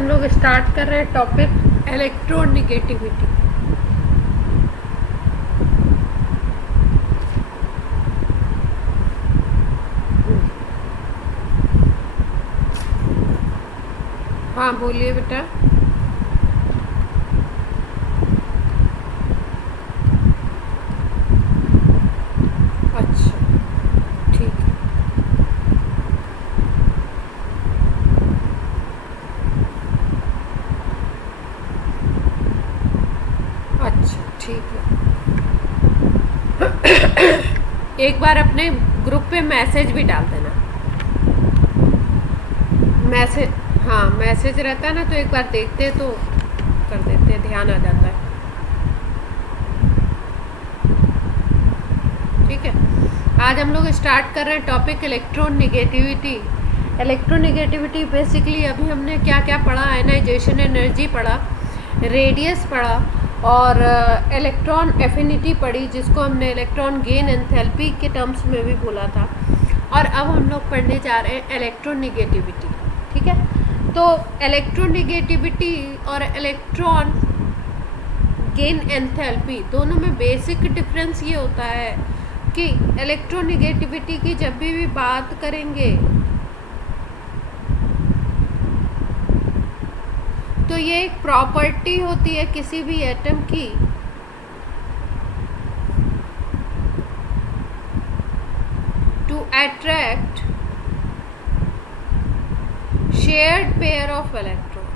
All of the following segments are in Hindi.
हम लोग स्टार्ट कर रहे हैं टॉपिक इलेक्ट्रोनिगेटिविटी। हाँ बोलिए बेटा। अच्छा ठीक है। अच्छा ठीक है। एक बार अपने ग्रुप पे मैसेज भी डाल देना। मैसेज, हाँ मैसेज रहता है ना, तो एक बार देखते तो कर देते, ध्यान आ जाता है। ठीक है, आज हम लोग स्टार्ट कर रहे हैं टॉपिक इलेक्ट्रोनिगेटिविटी। इलेक्ट्रोनिगेटिविटी बेसिकली अभी हमने क्या क्या पढ़ा, आयनाइजेशन एनर्जी पढ़ा, रेडियस पढ़ा और इलेक्ट्रॉन एफिनिटी पढ़ी, जिसको हमने इलेक्ट्रॉन गेन एंथैल्पी के टर्म्स में भी बोला था। और अब हम लोग पढ़ने जा रहे हैं इलेक्ट्रोनिगेटिविटी। ठीक है, तो इलेक्ट्रोनिगेटिविटी और इलेक्ट्रॉन गेन एंथैल्पी दोनों में बेसिक डिफरेंस ये होता है कि इलेक्ट्रोनिगेटिविटी की जब भी बात करेंगे तो ये एक प्रॉपर्टी होती है किसी भी एटम की to attract shared pair of electron.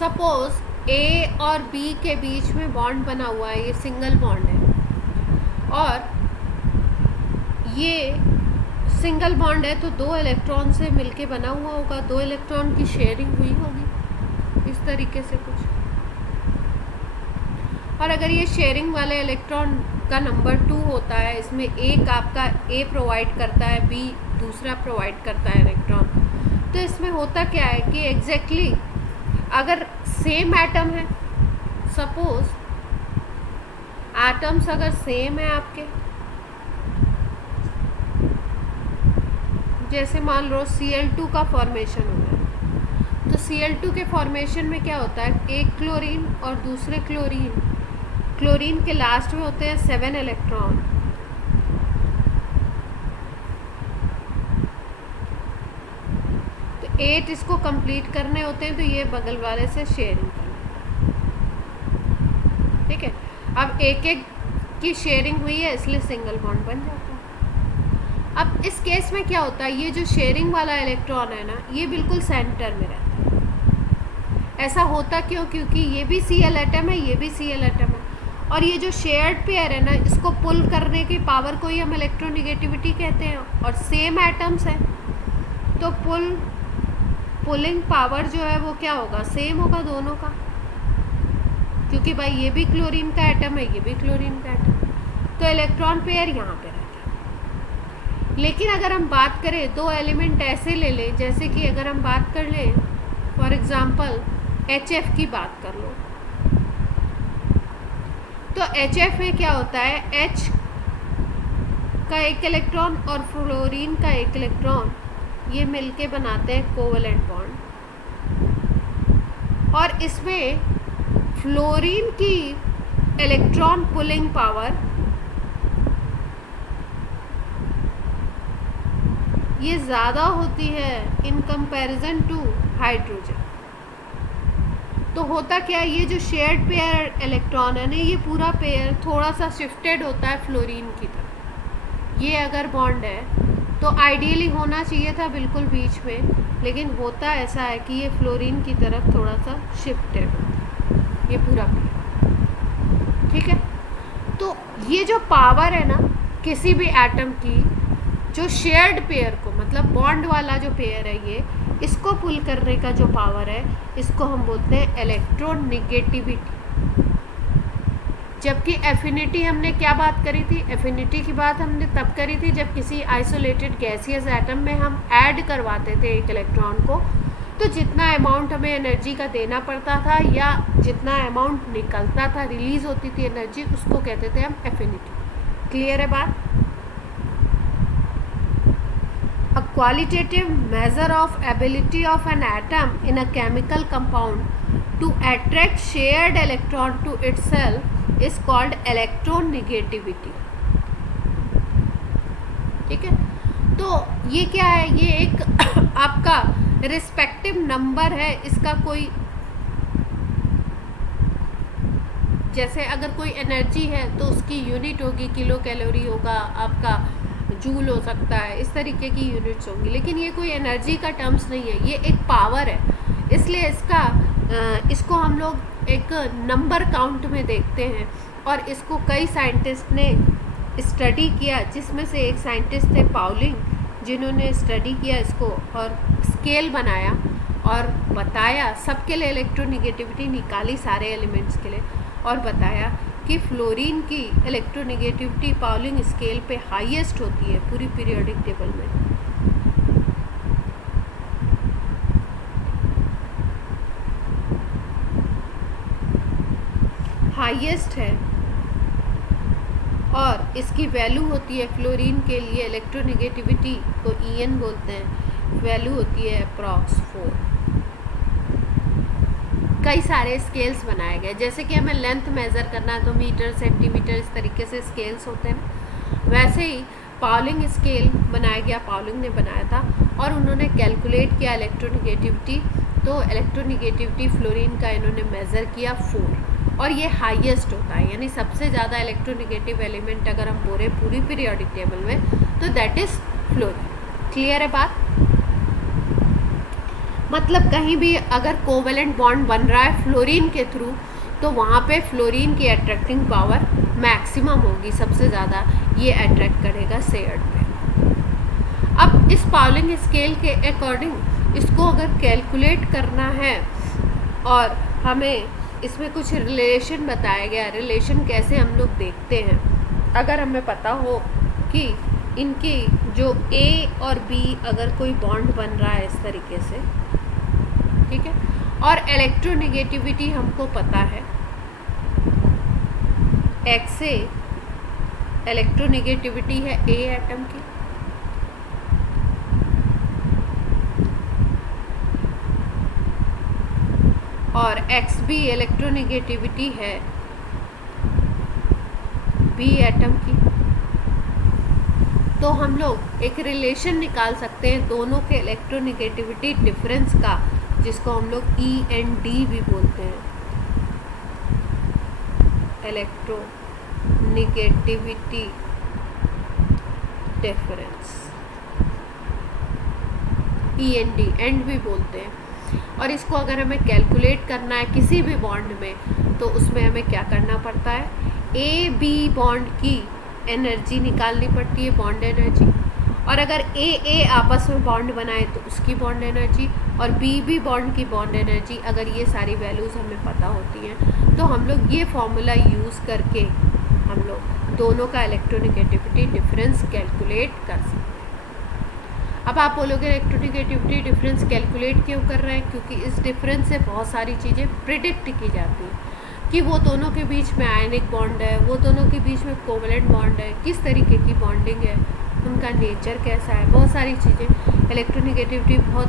Suppose A और बी के बीच में बॉन्ड बना हुआ है, ये सिंगल बॉन्ड है, और ये सिंगल बॉन्ड है तो दो इलेक्ट्रॉन से मिलके बना हुआ होगा, दो इलेक्ट्रॉन की शेयरिंग हुई होगी इस तरीके से कुछ। और अगर ये शेयरिंग वाले इलेक्ट्रॉन का नंबर 2 होता है, इसमें एक आपका ए प्रोवाइड करता है, बी दूसरा प्रोवाइड करता है इलेक्ट्रॉन, तो इसमें होता क्या है कि एग्जैक्टली अगर सेम एटम है, सपोज एटम्स अगर सेम है आपके, जैसे मान लो Cl2 का फॉर्मेशन हो रहा है, तो Cl2 के फॉर्मेशन में क्या होता है, एक क्लोरीन और दूसरे क्लोरीन के लास्ट में होते हैं 7 इलेक्ट्रॉन। तो 8 इसको कंप्लीट करने होते हैं, तो ये बगल वाले से शेयरिंग करना। ठीक है, अब एक एक की शेयरिंग हुई है इसलिए सिंगल बॉन्ड बन जाता है। अब इस केस में क्या होता है, ये जो शेयरिंग वाला इलेक्ट्रॉन है ना, ये बिल्कुल सेंटर में रहता है। ऐसा होता क्यों, क्योंकि ये भी Cl एटम है, ये भी Cl एटम है, और ये जो शेयर्ड पेयर है ना, इसको पुल करने की पावर को ही हम इलेक्ट्रोनिगेटिविटी कहते हैं। और सेम एटम्स है तो पुलिंग पावर जो है वो क्या होगा, सेम होगा दोनों का, क्योंकि भाई ये भी क्लोरीन का एटम है, ये भी क्लोरीन का एटम है, तो इलेक्ट्रॉन पेयर यहाँ पे रहता है। लेकिन अगर हम बात करें दो एलिमेंट ऐसे ले लें, जैसे कि अगर हम बात कर लें फॉर एग्जांपल HF की बात कर लो, तो HF में क्या होता है, H का एक इलेक्ट्रॉन और फ्लोरीन का एक इलेक्ट्रॉन, ये मिलके बनाते हैं कोवेलेंट बॉन्ड। और इसमें फ्लोरीन की इलेक्ट्रॉन पुलिंग पावर ये ज़्यादा होती है इन कंपैरिजन टू हाइड्रोजन। तो होता क्या है, ये जो शेयर्ड पेयर इलेक्ट्रॉन है ना, ये पूरा पेयर थोड़ा सा शिफ्टेड होता है फ्लोरीन की तरफ। ये अगर बॉन्ड है तो आइडियली होना चाहिए था बिल्कुल बीच में, लेकिन होता ऐसा है कि ये फ्लोरीन की तरफ थोड़ा सा शिफ्टेड होता है ये पूरा पेयर। ठीक है, तो ये जो पावर है ना किसी भी एटम की, जो शेयर्ड पेयर को, मतलब बॉन्ड वाला जो पेयर है, ये इसको पुल करने का जो पावर है, इसको हम बोलते हैं इलेक्ट्रोनिगेटिविटी। जबकि एफिनिटी हमने क्या बात करी थी, एफिनिटी की बात हमने तब करी थी जब किसी आइसोलेटेड गैसियस एटम में हम ऐड करवाते थे एक इलेक्ट्रॉन को, तो जितना अमाउंट हमें एनर्जी का देना पड़ता था या जितना अमाउंट निकलता था, रिलीज होती थी एनर्जी, उसको कहते थे हम एफिनिटी। क्लियर है बात? a qualitative measure of ability of an atom in a chemical compound to attract shared electron to itself is called electronegativity. ठीक है, तो ये क्या है, ये एक आपका रिस्पेक्टिव नंबर है, इसका कोई, जैसे अगर कोई एनर्जी है तो उसकी यूनिट होगी, किलो कैलोरी होगा, आपका जूल हो सकता है, इस तरीके की यूनिट्स होंगी, लेकिन ये कोई एनर्जी का टर्म्स नहीं है, ये एक पावर है, इसलिए इसको हम लोग एक नंबर काउंट में देखते हैं। और इसको कई साइंटिस्ट ने स्टडी किया, जिसमें से एक साइंटिस्ट थे पाउलिंग, जिन्होंने स्टडी किया इसको और स्केल बनाया और बताया, सबके लिए इलेक्ट्रोनिगेटिविटी निकाली सारे एलिमेंट्स के लिए, और बताया कि फ्लोरीन की इलेक्ट्रोनिगेटिविटी पाउलिंग स्केल पे हाईएस्ट होती है पूरी पीरियोडिक टेबल में। हाईएस्ट है, और इसकी वैल्यू होती है फ्लोरीन के लिए, इलेक्ट्रोनिगेटिविटी को EN बोलते हैं, वैल्यू होती है अप्रॉक्स 4। कई सारे स्केल्स बनाए गए, जैसे कि हमें लेंथ मेज़र करना है तो मीटर, सेंटीमीटर, इस तरीके से स्केल्स होते हैं, वैसे ही पाउलिंग स्केल बनाया गया, पाउलिंग ने बनाया था, और उन्होंने कैलकुलेट किया इलेक्ट्रोनिगेटिविटी, तो इलेक्ट्रोनिगेटिविटी फ्लोरीन का इन्होंने मेज़र किया 4, और ये हाईएस्ट होता है, यानी सबसे ज़्यादा इलेक्ट्रोनिगेटिव एलिमेंट अगर हम बोले पूरी पीरियोडिक टेबल में तो दैट इज़ फ्लोरीन। क्लियर है बात? मतलब कहीं भी अगर कोवेलेंट बॉन्ड बन रहा है फ्लोरीन के थ्रू, तो वहाँ पे फ्लोरीन की अट्रैक्टिंग पावर मैक्सिमम होगी, सबसे ज़्यादा ये अट्रैक्ट करेगा शेयर्ड पे। अब इस पाउलिंग स्केल के अकॉर्डिंग इसको अगर कैलकुलेट करना है, और हमें इसमें कुछ रिलेशन बताया गया, रिलेशन कैसे हम लोग देखते हैं, अगर हमें पता हो कि इनकी जो A और B अगर कोई बॉन्ड बन रहा है इस तरीके से, ठीक है, और इलेक्ट्रोनिगेटिविटी हमको पता है, XA इलेक्ट्रोनिगेटिविटी है A एटम की, और XB इलेक्ट्रोनिगेटिविटी है B एटम की, तो हम लोग एक रिलेशन निकाल सकते हैं दोनों के इलेक्ट्रोनिगेटिविटी डिफरेंस का, जिसको हम लोग END भी बोलते हैं, इलेक्ट्रोनिगेटिविटी डिफरेंस, END एंड भी बोलते हैं। और इसको अगर हमें कैलकुलेट करना है किसी भी बॉन्ड में, तो उसमें हमें क्या करना पड़ता है, AB बॉन्ड की एनर्जी निकालनी पड़ती है, बॉन्ड एनर्जी, और अगर AA आपस में बॉन्ड बनाए तो उसकी बॉन्ड एनर्जी, और BB बॉन्ड की बॉन्ड एनर्जी, अगर ये सारी वैल्यूज़ हमें पता होती हैं तो हम लोग ये फॉर्मूला यूज़ करके हम लोग दोनों का इलेक्ट्रोनिगेटिविटी डिफरेंस कैलकुलेट कर सकते हैं। अब आप बोलोगे इलेक्ट्रोनिगेटिविटी डिफरेंस कैलकुलेट क्यों कर रहे हैं, क्योंकि इस डिफरेंस से बहुत सारी चीज़ें प्रिडिक्ट की जाती हैं, कि वो दोनों के बीच में आयनिक बॉन्ड है, वो दोनों के बीच में कोवेलेंट बॉन्ड है, किस तरीके की बॉन्डिंग है, उनका नेचर कैसा है, बहुत सारी चीज़ें। इलेक्ट्रोनिगेटिविटी बहुत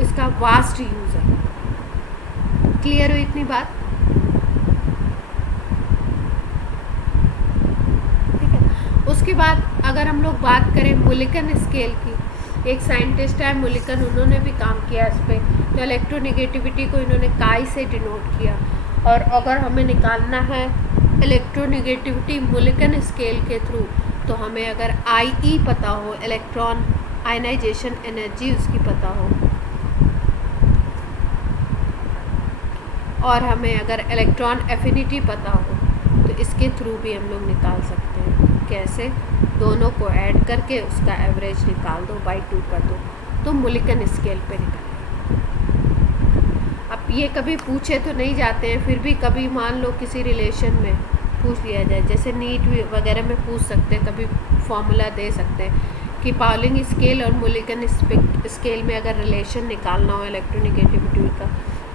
इसका वास्ट यूज़ है। क्लियर हो इतनी बात? ठीक है। उसके बाद अगर हम लोग बात करें मुलिकन स्केल की, एक साइंटिस्ट है मुलिकन, उन्होंने भी काम किया इस पर, तो इलेक्ट्रोनिगेटिविटी को इन्होंने काई से डिनोट किया, और अगर हमें निकालना है इलेक्ट्रोनिगेटिविटी मुलिकन स्केल के थ्रू, तो हमें अगर IE पता हो, इलेक्ट्रॉन आयनाइजेशन एनर्जी उसकी पता हो, और हमें अगर इलेक्ट्रॉन एफिनिटी पता हो, तो इसके थ्रू भी हम लोग निकाल सकते हैं। कैसे? दोनों को ऐड करके उसका एवरेज निकाल दो, बाई 2 कर दो, तो मुलिकन स्केल पे निकलेगा। अब ये कभी पूछे तो नहीं जाते हैं, फिर भी कभी मान लो किसी रिलेशन में पूछ लिया जाए, जैसे नीट वगैरह में पूछ सकते हैं, कभी फॉर्मूला दे सकते हैं कि पाउलिंग स्केल और मुलिकन स्केल में अगर रिलेशन निकालना हो इलेक्ट्रोनिगेटिविटी का,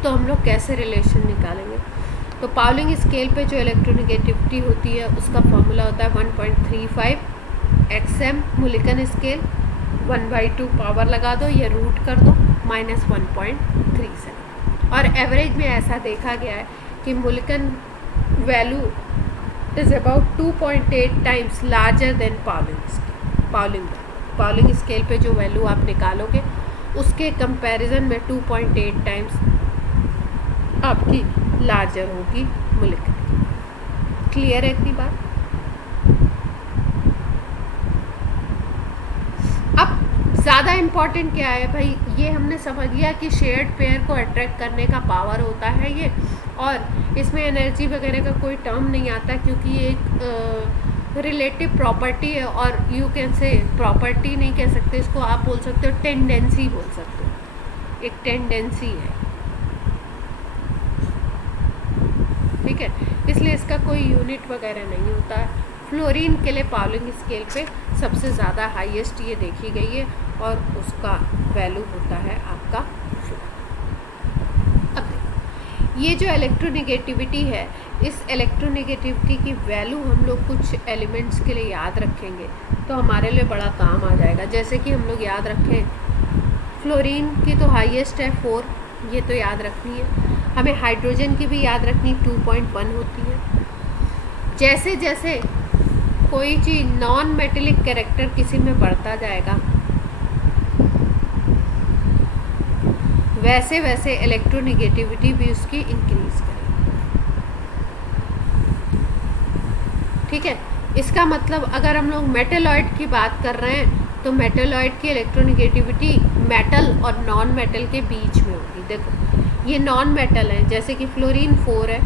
तो हम लोग कैसे रिलेशन निकालेंगे। तो पाउलिंग स्केल पे जो इलेक्ट्रोनिगेटिविटी होती है उसका फॉर्मूला होता है 1.35 XM मुलिकन स्केल, 1/2 पावर लगा दो या रूट कर दो -1.37। और एवरेज में ऐसा देखा गया है कि Mulliken value is about 2.8 times larger than Pauling scale पे जो वैल्यू आप निकालोगे उसके कंपैरिजन में 2.8 टाइम्स आपकी लार्जर होगी मुल्कन। क्लियर है इतनी बात? अब ज़्यादा इम्पॉर्टेंट क्या है भाई, ये हमने समझ लिया कि शेयर्ड पेयर को अट्रैक्ट करने का पावर होता है ये, और इसमें एनर्जी वगैरह का कोई टर्म नहीं आता क्योंकि ये एक रिलेटिव प्रॉपर्टी है, और यू कैन से प्रॉपर्टी नहीं कह सकते इसको, आप बोल सकते हो टेंडेंसी बोल सकते हो, एक टेंडेंसी है, ठीक है। इसलिए इसका कोई यूनिट वगैरह नहीं होता है। फ्लोरीन के लिए पाउलिंग स्केल पे सबसे ज़्यादा हाईएस्ट ये देखी गई है और उसका वैल्यू होता है आपका 4। अब देखो ये जो इलेक्ट्रोनेगेटिविटी है, इस इलेक्ट्रोनेगेटिविटी की वैल्यू हम लोग कुछ एलिमेंट्स के लिए याद रखेंगे तो हमारे लिए बड़ा काम आ जाएगा। जैसे कि हम लोग याद रखें फ्लोरीन की तो हाईएस्ट है 4, ये तो याद रखनी है। हमें हाइड्रोजन की भी याद रखनी 2.1 होती है। जैसे जैसे कोई चीज़ नॉन मेटेलिक कैरेक्टर किसी में बढ़ता जाएगा वैसे वैसे इलेक्ट्रोनेगेटिविटी भी उसकी इंक्रीज करेगी, ठीक है। इसका मतलब अगर हम लोग मेटलॉइड की बात कर रहे हैं तो मेटलॉइड की इलेक्ट्रोनेगेटिविटी मेटल और नॉन मेटल के बीच में होगी। देखो ये नॉन मेटल है, जैसे कि फ्लोरीन 4 है,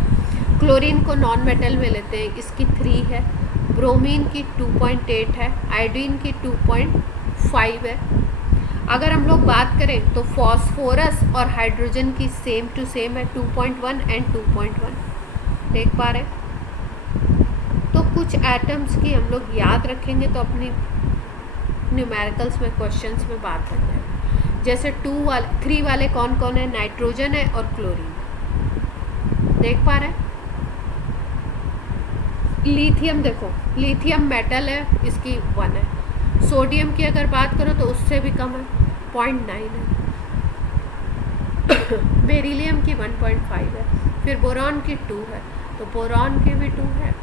क्लोरीन को नॉन मेटल में लेते हैं, इसकी 3 है, ब्रोमीन की 2.8 है, आयोडीन की 2.5 है। अगर हम लोग बात करें तो फॉस्फोरस और हाइड्रोजन की सेम टू सेम है 2.1 एंड 2.1, देख पा रहे। तो कुछ एटम्स की हम लोग याद रखेंगे तो अपनी न्यूमेरिकल्स में क्वेश्चंस में बात बन जाएगी। जैसे 3 वाले कौन कौन है, नाइट्रोजन है और क्लोरीन, देख पा रहे हैं। लिथियम देखो, लिथियम मेटल है, इसकी 1 है। सोडियम की अगर बात करो तो उससे भी कम है, 0.9 है। बेरिलियम की 1.5 है। फिर बोरॉन की 2 है, तो बोरॉन की भी 2 है,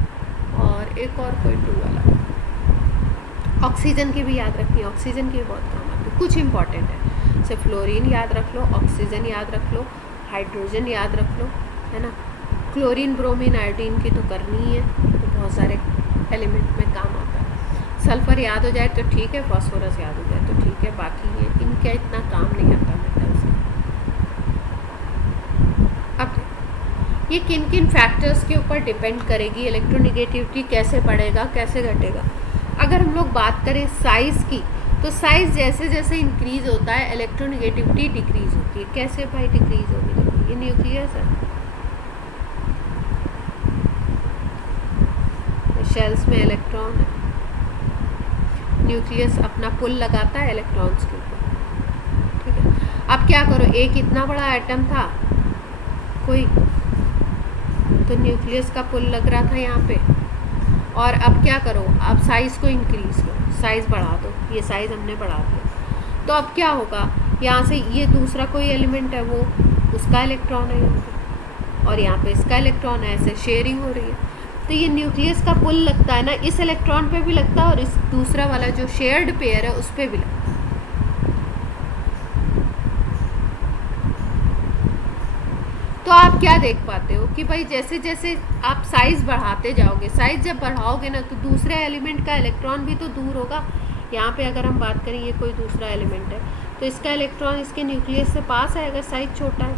और एक और कोई 2 वाला। ऑक्सीजन की भी याद रखनी है, ऑक्सीजन की भी बहुत काम आती है। कुछ इंपॉर्टेंट है, जैसे फ्लोरीन याद रख लो, ऑक्सीजन याद रख लो, हाइड्रोजन याद रख लो, है ना। क्लोरीन, ब्रोमीन, आयोडीन की तो करनी ही है, तो बहुत सारे एलिमेंट में काम आता है। सल्फ़र याद हो जाए तो ठीक है, फास्फोरस याद हो जाए तो ठीक है, बाकी ये इनका इतना काम नहीं आता मेटल से। अब ये किन किन फैक्टर्स के ऊपर डिपेंड करेगी, इलेक्ट्रोनेगेटिविटी कैसे बढ़ेगा कैसे घटेगा। अगर हम लोग बात करें साइज़ की, तो साइज़ जैसे जैसे इंक्रीज़ होता है इलेक्ट्रोनेगेटिविटी डिक्रीज़ होती है। कैसे भाई डिक्रीज़ होगी? देखो ये न्यूक्लियस है, शेल्स में इलेक्ट्रॉन है, न्यूक्लियस अपना पुल लगाता है इलेक्ट्रॉन्स के ऊपर, ठीक है। अब क्या करो, एक इतना बड़ा एटम था कोई, तो न्यूक्लियस का पुल लग रहा था यहाँ पे, और अब क्या करो, अब साइज़ को इंक्रीज़ करो, साइज़ बढ़ा दो, ये साइज़ हमने बढ़ा दिया, तो अब क्या होगा, यहाँ से ये दूसरा कोई एलिमेंट है वो उसका इलेक्ट्रॉन है यहाँ पे, और यहाँ पे इसका इलेक्ट्रॉन है, ऐसे शेयरिंग हो रही है। तो ये न्यूक्लियस का पुल लगता है ना, इस इलेक्ट्रॉन पे भी लगता है और इस दूसरा वाला जो शेयर्ड पेयर है उस पे भी लगता है। तो आप क्या देख पाते हो कि भाई जैसे जैसे आप साइज़ बढ़ाते जाओगे, साइज़ जब बढ़ाओगे ना तो दूसरे एलिमेंट का इलेक्ट्रॉन भी तो दूर होगा। यहाँ पे अगर हम बात करें ये कोई दूसरा एलिमेंट है तो इसका इलेक्ट्रॉन इसके न्यूक्लियस से पास आएगा, साइज़ छोटा है।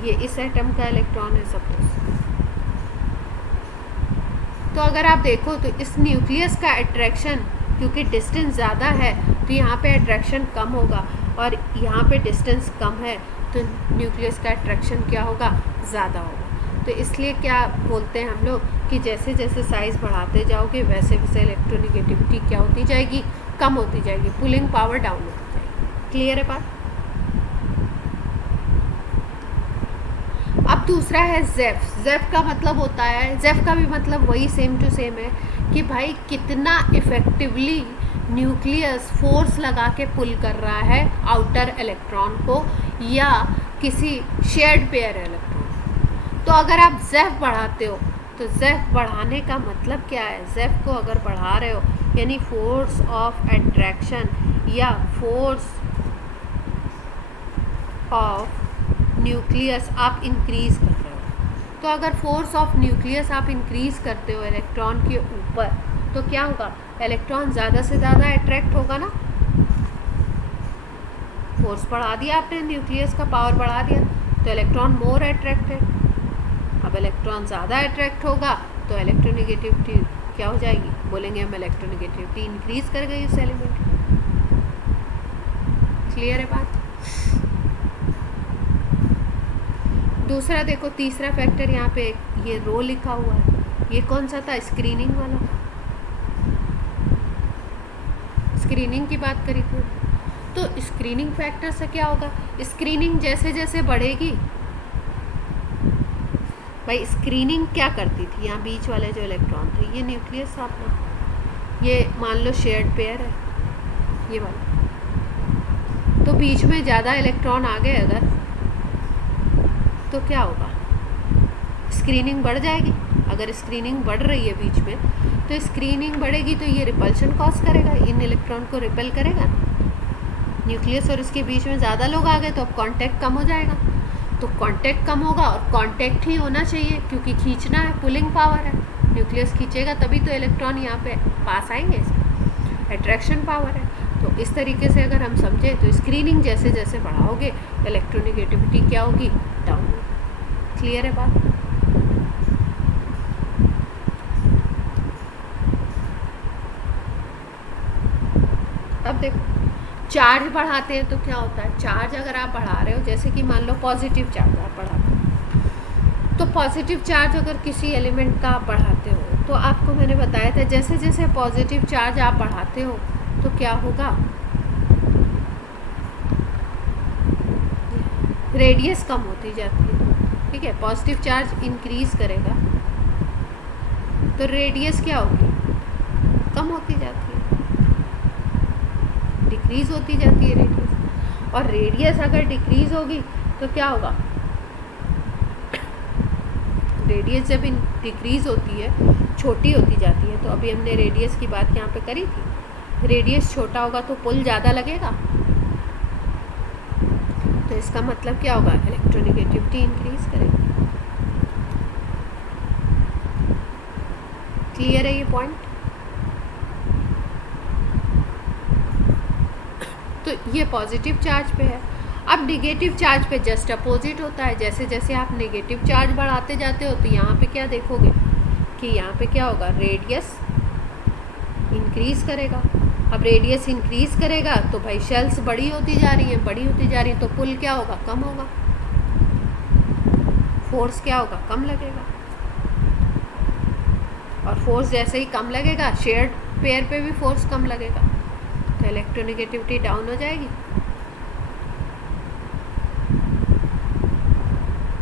ये इस एटम का इलेक्ट्रॉन है सपोज, तो अगर आप देखो तो इस न्यूक्लियस का अट्रैक्शन, क्योंकि डिस्टेंस ज़्यादा है तो यहाँ पे अट्रैक्शन कम होगा, और यहाँ पे डिस्टेंस कम है तो न्यूक्लियस का अट्रैक्शन क्या होगा, ज़्यादा होगा। तो इसलिए क्या बोलते हैं हम लोग कि जैसे जैसे साइज़ बढ़ाते जाओगे वैसे वैसे इलेक्ट्रोनेगेटिविटी क्या होती जाएगी, कम होती जाएगी, पुलिंग पावर डाउन होती जाएगी। क्लियर है बात? अब दूसरा है जेफ। जेफ का मतलब होता है, जेफ का भी मतलब वही सेम टू सेम है कि भाई कितना इफेक्टिवली न्यूक्लियस फोर्स लगा के पुल कर रहा है आउटर इलेक्ट्रॉन को या किसी शेयर्ड पेयर इलेक्ट्रॉन। तो अगर आप जेफ बढ़ाते हो तो जेफ बढ़ाने का मतलब क्या है, जेफ को अगर बढ़ा रहे हो यानी फोर्स ऑफ अट्रैक्शन या फोर्स ऑफ न्यूक्लियस आप इंक्रीज़ कर रहे हो। तो अगर फोर्स ऑफ न्यूक्लियस आप इंक्रीज़ करते हो इलेक्ट्रॉन के ऊपर तो क्या होगा, इलेक्ट्रॉन ज़्यादा से ज़्यादा अट्रैक्ट होगा ना। फोर्स बढ़ा दिया आपने, न्यूक्लियस का पावर बढ़ा दिया तो इलेक्ट्रॉन मोर अट्रैक्टेड। अब इलेक्ट्रॉन ज़्यादा अट्रैक्ट होगा तो इलेक्ट्रोनेगेटिविटी क्या हो जाएगी, बोलेंगे हम इलेक्ट्रोनेगेटिविटी इंक्रीज़ कर गई उस एलिमेंट की। क्लियर है बात। दूसरा देखो, तीसरा फैक्टर यहाँ पे ये रो लिखा हुआ है, ये कौन सा था, स्क्रीनिंग वाला। स्क्रीनिंग की बात करी थी तो स्क्रीनिंग फैक्टर से क्या होगा, स्क्रीनिंग जैसे जैसे बढ़ेगी, भाई स्क्रीनिंग क्या करती थी, यहाँ बीच वाले जो इलेक्ट्रॉन थे ये न्यूक्लियस था अपना, ये मान लो शेयर्ड पेयर है ये वाला, तो बीच में ज़्यादा इलेक्ट्रॉन आ गए अगर तो क्या होगा, स्क्रीनिंग बढ़ जाएगी। अगर स्क्रीनिंग बढ़ रही है बीच में तो स्क्रीनिंग बढ़ेगी तो ये रिपल्शन कॉज करेगा, इन इलेक्ट्रॉन को रिपेल करेगा। न्यूक्लियस और इसके बीच में ज़्यादा लोग आ गए तो अब कांटेक्ट कम हो जाएगा, तो कांटेक्ट कम होगा और कांटेक्ट ही होना चाहिए क्योंकि खींचना है, पुलिंग पावर है, न्यूक्लियस खींचेगा तभी तो इलेक्ट्रॉन यहाँ पे पास आएंगे, इसका अट्रैक्शन पावर है। तो इस तरीके से अगर हम समझें तो स्क्रीनिंग जैसे जैसे बढ़ाओगे इलेक्ट्रोनेगेटिविटी क्या होगी, डाउन होगी। क्लियर है बात। अब देखो चार्ज बढ़ाते हैं तो क्या होता है, चार्ज अगर आप बढ़ा रहे हो जैसे कि मान लो पॉजिटिव चार्ज आप बढ़ाते हो, तो पॉजिटिव चार्ज अगर किसी एलिमेंट का आप बढ़ाते हो तो आपको मैंने बताया था जैसे जैसे पॉजिटिव चार्ज आप बढ़ाते हो तो क्या होगा, रेडियस कम होती जाती है। ठीक है, पॉजिटिव चार्ज इंक्रीज करेगा तो रेडियस क्या होगी, कम होती जाती है, डिक्रीज होती जाती है रेडियस। और रेडियस अगर डिक्रीज होगी तो क्या होगा, रेडियस जब डिक्रीज होती है, छोटी होती जाती है, तो अभी हमने रेडियस की बात यहाँ पे करी थी, रेडियस छोटा होगा तो पुल ज़्यादा लगेगा, तो इसका मतलब क्या होगा, इलेक्ट्रोनेगेटिविटी इंक्रीज करेगी। क्लियर है ये पॉइंट। तो ये पॉजिटिव चार्ज पे है। अब नेगेटिव चार्ज पे जस्ट अपोजिट होता है, जैसे जैसे आप नेगेटिव चार्ज बढ़ाते जाते हो तो यहाँ पे क्या देखोगे कि यहाँ पे क्या होगा, रेडियस इंक्रीज करेगा। अब रेडियस इंक्रीज करेगा तो भाई शेल्स बड़ी होती जा रही हैं, बड़ी होती जा रही हैं, तो पुल क्या होगा, कम होगा, फोर्स क्या होगा, कम लगेगा। और फोर्स जैसे ही कम लगेगा, शेयर्ड पेयर पे भी फोर्स कम लगेगा, तो इलेक्ट्रोनेगेटिविटी डाउन हो जाएगी।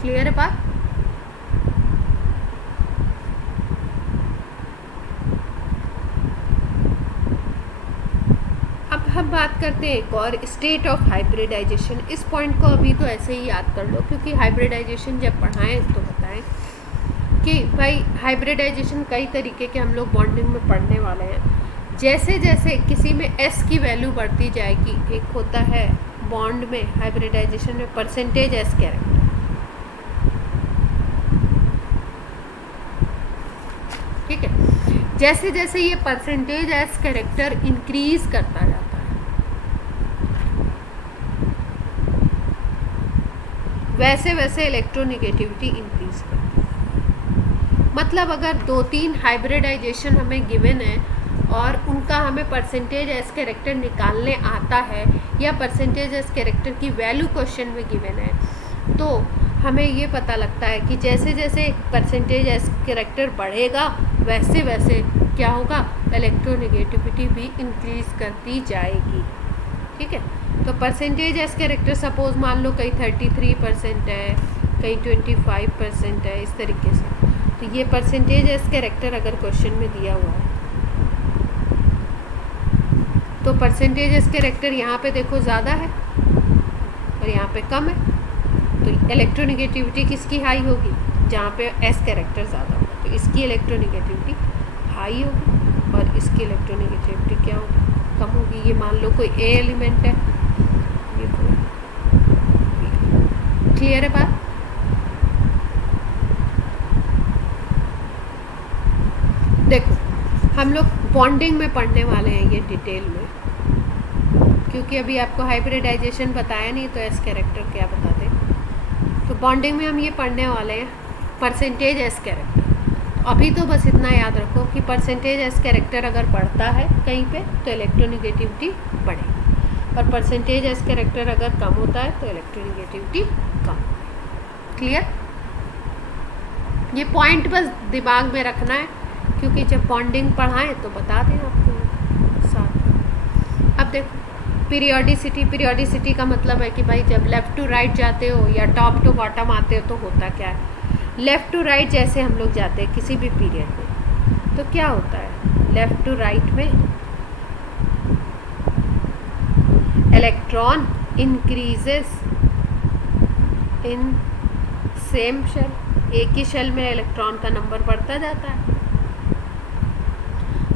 क्लियर है बात। अब हम बात करते हैं एक और, स्टेट ऑफ हाइब्रिडाइजेशन। इस पॉइंट को अभी तो ऐसे ही याद कर लो क्योंकि हाइब्रिडाइजेशन जब पढ़ाएं तो बताएं कि भाई हाइब्रिडाइजेशन कई तरीके के हम लोग बॉन्डिंग में पढ़ने वाले हैं। जैसे जैसे किसी में एस की वैल्यू बढ़ती जाएगी, एक होता है बॉन्ड में हाइब्रिडाइजेशन में परसेंटेज एस कैरेक्टर, ठीक है, जैसे जैसे ये परसेंटेज एस कैरेक्टर इंक्रीज करता जाता है वैसे वैसे इलेक्ट्रोनेगेटिविटी इंक्रीज करती है। मतलब अगर 2-3 हाइब्रिडाइजेशन हमें गिवन है और उनका हमें परसेंटेज एस कैरेक्टर निकालने आता है या परसेंटेज एस कैरेक्टर की वैल्यू क्वेश्चन में गिवन है, तो हमें ये पता लगता है कि जैसे जैसे परसेंटेज एस कैरेक्टर बढ़ेगा वैसे वैसे क्या होगा, इलेक्ट्रोनेगेटिविटी भी इंक्रीज करती जाएगी। ठीक है, तो परसेंटेज एस कैरेक्टर सपोज मान लो कहीं 33% है, कहीं 25% है, इस तरीके से। तो ये परसेंटेज एस कैरेक्टर अगर क्वेश्चन में दिया हुआ है तो परसेंटेज एस कैरेक्टर यहाँ पे देखो ज़्यादा है और यहाँ पे कम है, तो इलेक्ट्रोनिगेटिविटी किसकी हाई होगी? जहाँ पे एस कैरेक्टर ज़्यादा होगा तो इसकी इलेक्ट्रोनिगेटिविटी हाई होगी और इसकी इलेक्ट्रोनिगेटिविटी क्या होगी? कम होगी। ये मान लो कोई ए एलिमेंट है, ये कोई, क्लियर है बात? देखो हम लोग बॉन्डिंग में पढ़ने वाले हैं ये डिटेल में, क्योंकि अभी आपको हाइब्रिडाइजेशन बताया नहीं तो एस कैरेक्टर क्या बता दें। तो बॉन्डिंग में हम ये पढ़ने वाले हैं परसेंटेज एस कैरेक्टर। तो अभी तो बस इतना याद रखो कि परसेंटेज एस कैरेक्टर अगर बढ़ता है कहीं पे तो इलेक्ट्रोनिगेटिविटी बढ़ेगी, और परसेंटेज एस कैरेक्टर अगर कम होता है तो इलेक्ट्रोनिगेटिविटी कम। क्लियर? ये पॉइंट बस दिमाग में रखना है, क्योंकि जब बॉन्डिंग पढ़ाएं तो बता दें आपको साथ। अब देखो पीरियोडिसिटी का मतलब है कि भाई जब लेफ़्ट टू राइट जाते हो या टॉप टू बॉटम आते हो तो होता क्या है? लेफ़्ट टू राइट जैसे हम लोग जाते हैं किसी भी पीरियड में तो क्या होता है? लेफ़्ट टू राइट में electron increases in same shell, एक ही शेल में इलेक्ट्रॉन का नंबर बढ़ता जाता है,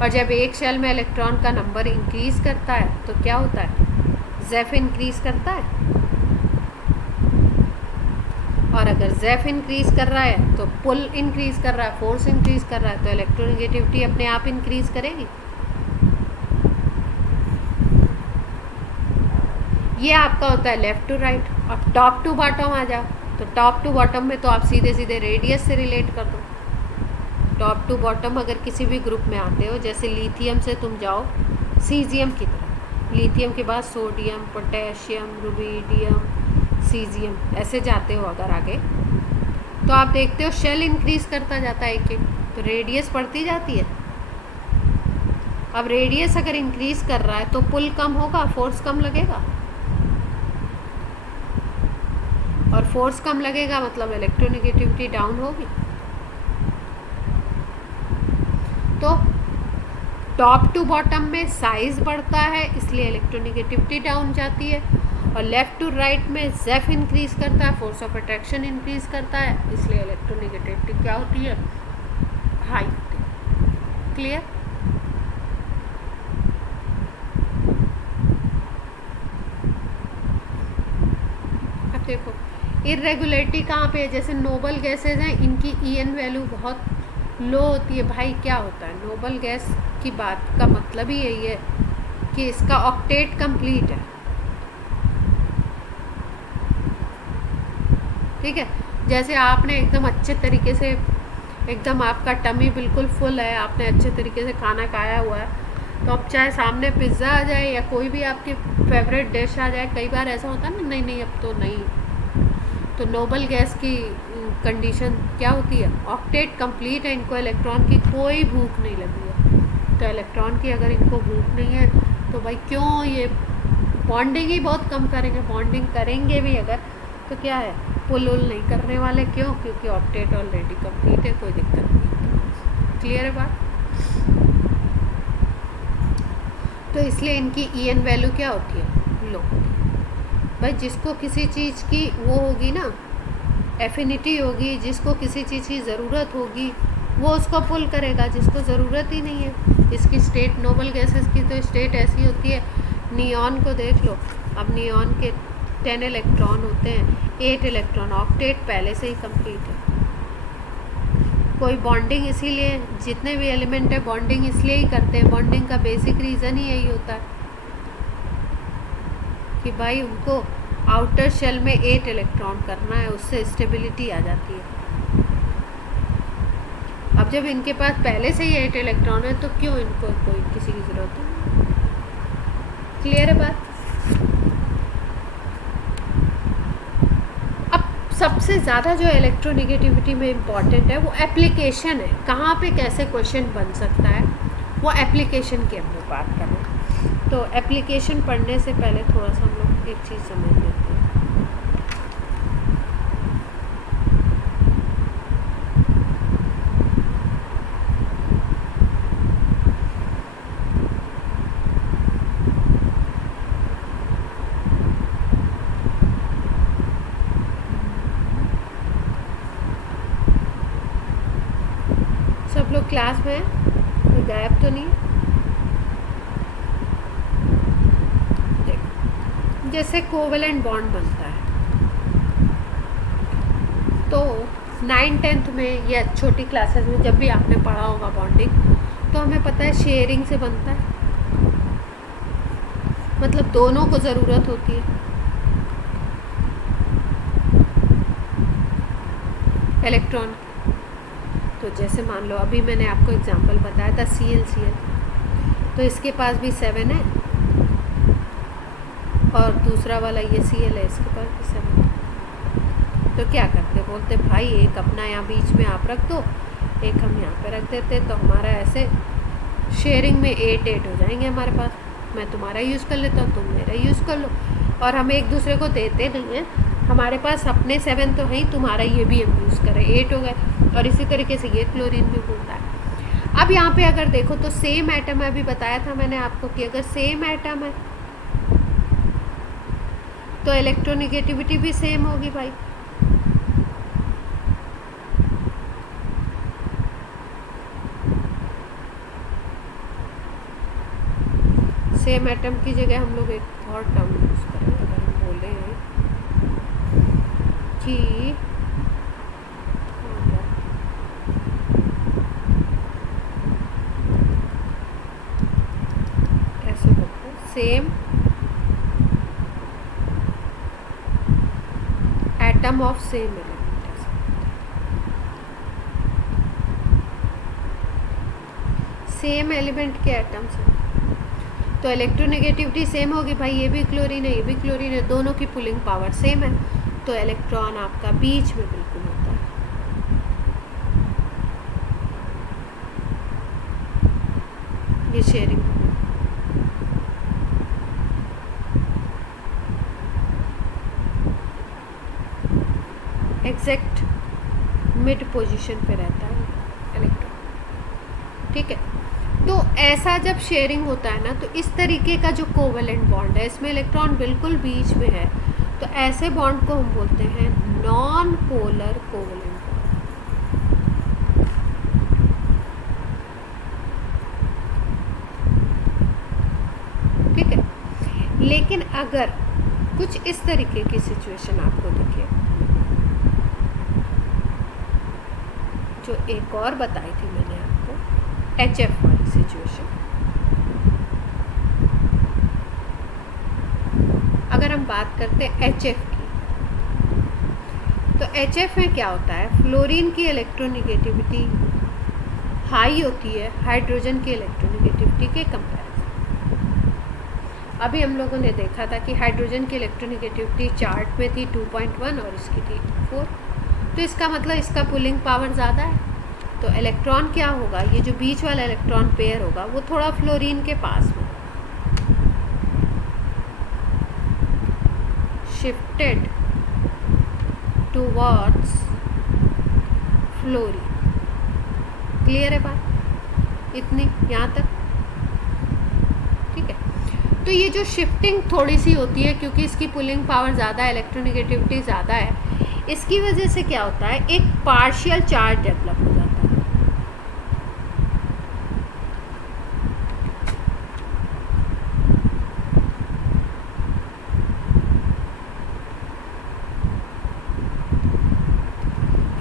और जब एक शेल में इलेक्ट्रॉन का नंबर इंक्रीज़ करता है तो क्या होता है? ज़ेफ इंक्रीज़ करता है, और अगर ज़ेफ इंक्रीज़ कर रहा है तो पुल इंक्रीज़ कर रहा है, फोर्स इंक्रीज़ कर रहा है, तो इलेक्ट्रोनिगेटिविटी अपने आप इंक्रीज़ करेगी। ये आपका होता है लेफ़्ट टू राइट। और टॉप टू बॉटम आ जाओ तो टॉप टू बॉटम में तो आप सीधे सीधे रेडियस से रिलेट कर दो। टॉप टू बॉटम अगर किसी भी ग्रुप में आते हो, जैसे लिथियम से तुम जाओ सीजियम की तरफ, लिथियम के बाद सोडियम, पोटेशियम, रुबीडियम, सीजियम, ऐसे जाते हो अगर आगे तो आप देखते हो शेल इंक्रीज़ करता जाता है एक एक, तो रेडियस बढ़ती जाती है। अब रेडियस अगर इंक्रीज़ कर रहा है तो पुल कम होगा, फोर्स कम लगेगा, और फोर्स कम लगेगा मतलब इलेक्ट्रोनिगेटिविटी डाउन होगी। तो टॉप टू बॉटम में साइज बढ़ता है इसलिए इलेक्ट्रोनिगेटिविटी डाउन जाती है, और लेफ़्ट टू राइट में ज़ेफ इंक्रीज़ करता है, फोर्स ऑफ अट्रैक्शन इंक्रीज़ करता है, इसलिए इलेक्ट्रोनिगेटिविटी क्या होती है? हाई होती है। क्लियर? अब देखो इरेगुलरिटी कहाँ पे है? जैसे नोबल गैसेज हैं, इनकी EN वैल्यू बहुत लो होती है। भाई क्या होता है? नोबल गैस की बात का मतलब ही यही है कि इसका ऑक्टेट कंप्लीट है, ठीक है। जैसे आपने एकदम अच्छे तरीके से, एकदम आपका टमी बिल्कुल फुल है, आपने अच्छे तरीके से खाना खाया हुआ है, तो अब चाहे सामने पिज़्ज़ा आ जाए या कोई भी आपकी फेवरेट डिश आ जाए, कई बार ऐसा होता है ना, नहीं नहीं अब तो नहीं, तो नोबल गैस की कंडीशन क्या होती है? ऑक्टेट कंप्लीट है, इनको इलेक्ट्रॉन की कोई भूख नहीं लगी है। तो इलेक्ट्रॉन की अगर इनको भूख नहीं है तो भाई क्यों ये बॉन्डिंग ही बहुत कम करेंगे, बॉन्डिंग करेंगे भी अगर तो क्या है? पुल उल नहीं करने वाले। क्यों? क्योंकि ऑक्टेट ऑलरेडी कंप्लीट है, कोई दिक्कत नहीं। क्लियर है बात? तो इसलिए इनकी EN वैल्यू क्या होती है? लो होती है। भाई जिसको किसी चीज़ की वो होगी ना, एफिनिटी होगी, जिसको किसी चीज़ की ज़रूरत होगी वो उसको पुल करेगा, जिसको ज़रूरत ही नहीं है। इसकी स्टेट, नोबल गैसेस की तो स्टेट ऐसी होती है, नियॉन को देख लो, अब नियॉन के 10 इलेक्ट्रॉन होते हैं, 8 इलेक्ट्रॉन, ऑक्टेट पहले से ही कंप्लीट है। कोई बॉन्डिंग इसीलिए, जितने भी एलिमेंट है बॉन्डिंग इसलिए ही करते हैं, बॉन्डिंग का बेसिक रीज़न ही यही होता है कि भाई उनको आउटर शेल में 8 इलेक्ट्रॉन करना है, उससे स्टेबिलिटी आ जाती है। अब जब इनके पास पहले से ही 8 इलेक्ट्रॉन है तो क्यों इनको कोई किसी की ज़रूरत है? क्लियर है बात? अब सबसे ज़्यादा जो इलेक्ट्रोनिगेटिविटी में इम्पॉर्टेंट है वो एप्लीकेशन है, कहाँ पे कैसे क्वेश्चन बन सकता है, वो एप्लीकेशन की हम लोग बात कर रहे हैं। तो एप्लीकेशन पढ़ने से पहले थोड़ा सा हम लोग एक चीज़ समझ लेते हैं। क्लास में कोई गायब तो नहीं? देखो, जैसे कोवेलेंट बॉन्ड बनता है तो 9th-10th में या छोटी क्लासेस में जब भी आपने पढ़ा होगा बॉन्डिंग, तो हमें पता है शेयरिंग से बनता है, मतलब दोनों को ज़रूरत होती है इलेक्ट्रॉन। तो जैसे मान लो अभी मैंने आपको एग्जांपल बताया था ClCl, तो इसके पास भी 7 है और दूसरा वाला ये Cl है, इसके पास भी 7 है। तो क्या करते, बोलते भाई एक अपना यहाँ बीच में आप रख दो, एक हम यहाँ पे रख देते, तो हमारा ऐसे शेयरिंग में 8 हो जाएंगे हमारे पास। मैं तुम्हारा यूज़ कर लेता हूँ, तुम मेरा यूज़ कर लो, और हम एक दूसरे को देते नहीं हैं। हमारे पास अपने 7 तो हैं, तुम्हारा ये भी हम यूज़ करें, 8 हो गए। और इसी तरीके से ये क्लोरीन भी बोलता है। अब यहाँ पे अगर देखो तो सेम एटम है, अभी बताया था मैंने आपको कि अगर सेम एटम है तो इलेक्ट्रोनिगेटिविटी भी सेम होगी भाई। सेम एटम की जगह हम लोग एक और टर्म यूज़ करें, अगर हम बोले कि कैसे बोलते हैं, same atom of same element, same element के एटम्स हैं तो इलेक्ट्रोनेगेटिविटी सेम होगी भाई। ये भी क्लोरीन है, ये भी क्लोरीन है, दोनों की पुलिंग पावर सेम है, तो इलेक्ट्रॉन आपका बीच में बिल्कुल होता है। ये शेयरिंग एग्जैक्ट मिड पोजीशन पे रहता है इलेक्ट्रॉन, ठीक है। तो ऐसा जब शेयरिंग होता है ना, तो इस तरीके का जो कोवेलेंट बॉन्ड है, इसमें इलेक्ट्रॉन बिल्कुल बीच में है, तो ऐसे बॉन्ड को हम बोलते हैं नॉन पोलर कोवेलेंट बॉन्ड, ठीक है। लेकिन अगर कुछ इस तरीके की सिचुएशन आपको दिखे, जो एक और बताई थी मैंने आपको, HF वाली सिचुएशन, अगर हम बात करते हैं HF की, तो HF में क्या होता है, फ्लोरीन की इलेक्ट्रोनिगेटिविटी हाई होती है हाइड्रोजन की इलेक्ट्रोनिगेटिविटी के कंपैरिजन। अभी हम लोगों ने देखा था कि हाइड्रोजन की इलेक्ट्रोनिगेटिविटी चार्ट में थी 2.1 और इसकी थी 4, तो इसका मतलब इसका पुलिंग पावर ज़्यादा है, तो इलेक्ट्रॉन क्या होगा, ये जो बीच वाला इलेक्ट्रॉन पेयर होगा वो थोड़ा फ्लोरीन के पास में शिफ्टेड टुवर्ड्स फ्लोरीन। क्लियर है बात इतनी यहाँ तक, ठीक है। तो ये जो शिफ्टिंग थोड़ी सी होती है, क्योंकि इसकी पुलिंग पावर ज़्यादा है, इलेक्ट्रोनिगेटिविटी ज़्यादा है, इसकी वजह से क्या होता है, एक पार्शियल चार्ज डेवलप हो जाता है।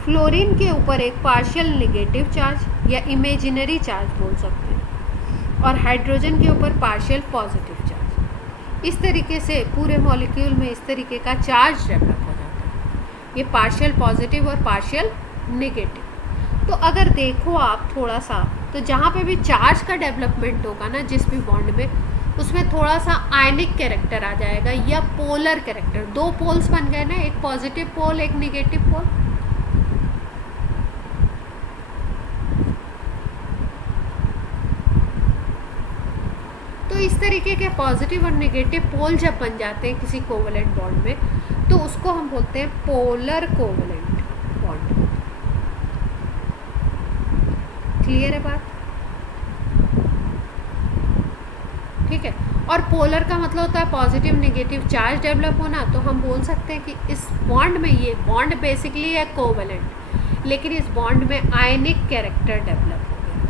फ्लोरीन के ऊपर एक पार्शियल नेगेटिव चार्ज या इमेजिनरी चार्ज बोल सकते हैं, और हाइड्रोजन के ऊपर पार्शियल पॉजिटिव चार्ज। इस तरीके से पूरे मॉलिक्यूल में इस तरीके का चार्ज डेवलप हो जाता है, ये पार्शियल पॉजिटिव और पार्शियल नेगेटिव। तो अगर देखो आप थोड़ा सा, तो जहाँ पे भी चार्ज का डेवलपमेंट होगा ना जिस भी बॉन्ड में, उसमें थोड़ा सा आयनिक कैरेक्टर आ जाएगा या पोलर कैरेक्टर। दो पोल्स बन गए ना, एक पॉजिटिव पोल एक नेगेटिव पोल। तो इस तरीके के पॉजिटिव और नेगेटिव पोल जब बन जाते हैं किसी कोवेलेंट बॉन्ड में, तो उसको हम बोलते हैं पोलर कोवेलेंट बॉन्ड। क्लियर है बात, ठीक है। और पोलर का मतलब होता है पॉजिटिव नेगेटिव चार्ज डेवलप होना। तो हम बोल सकते हैं कि इस बॉन्ड में, ये बॉन्ड बेसिकली है कोवेलेंट, लेकिन इस बॉन्ड में आयनिक कैरेक्टर डेवलप हो गया।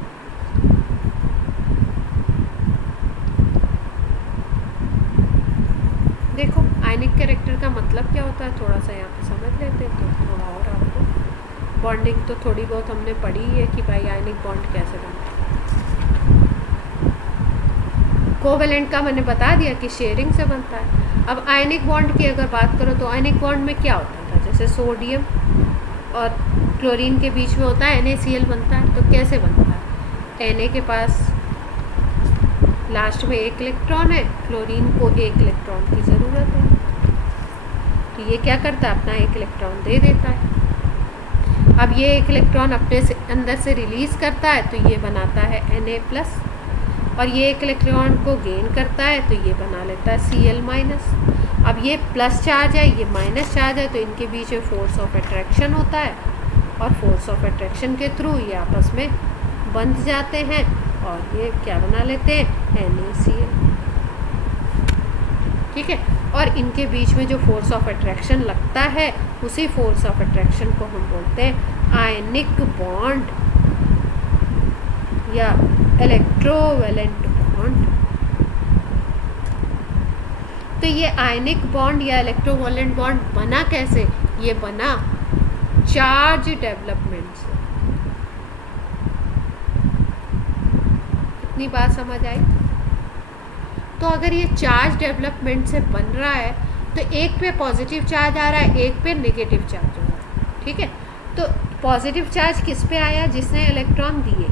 आयनिक कैरेक्टर का मतलब क्या होता है थोड़ा सा यहाँ पे समझ लेते हैं, तो थोड़ा और आपको बॉन्डिंग तो थोड़ी बहुत हमने पढ़ी है कि भाई आयनिक बॉन्ड कैसे बनता है। कोवेलेंट का मैंने बता दिया कि शेयरिंग से बनता है। अब आयनिक बॉन्ड की अगर बात करो तो आयनिक बॉन्ड में क्या होता था, जैसे सोडियम और क्लोरीन के बीच में होता है NaCl बनता है, तो कैसे बनता है, Na के पास लास्ट में एक इलेक्ट्रॉन है, क्लोरीन को एक इलेक्ट्रॉन की ज़रूरत है, तो ये क्या करता है अपना एक इलेक्ट्रॉन दे देता है। अब ये एक इलेक्ट्रॉन अपने से अंदर से रिलीज़ करता है तो ये बनाता है Na+, और ये एक इलेक्ट्रॉन को गेन करता है तो ये बना लेता है Cl-। अब ये प्लस चार्ज है, ये माइनस चार्ज है, तो इनके बीच में फोर्स ऑफ अट्रैक्शन होता है, और फोर्स ऑफ अट्रैक्शन के थ्रू ये आपस में बंध जाते हैं और ये क्या बना लेते हैं NaCl। ठीक है, और इनके बीच में जो फोर्स ऑफ अट्रैक्शन लगता है उसी फोर्स ऑफ अट्रैक्शन को हम बोलते हैं आयनिक बॉन्ड या इलेक्ट्रोवेलेंट बॉन्ड। तो ये आयनिक बॉन्ड या इलेक्ट्रोवेलेंट बॉन्ड बना कैसे, ये बना चार्ज डेवलपमेंट से। इतनी बात समझ आई। तो अगर ये चार्ज डेवलपमेंट से बन रहा है तो एक पे पॉजिटिव चार्ज आ रहा है, एक पे नेगेटिव चार्ज हो रहा है। ठीक है, तो पॉजिटिव चार्ज किस पे आया, जिसने इलेक्ट्रॉन दिए,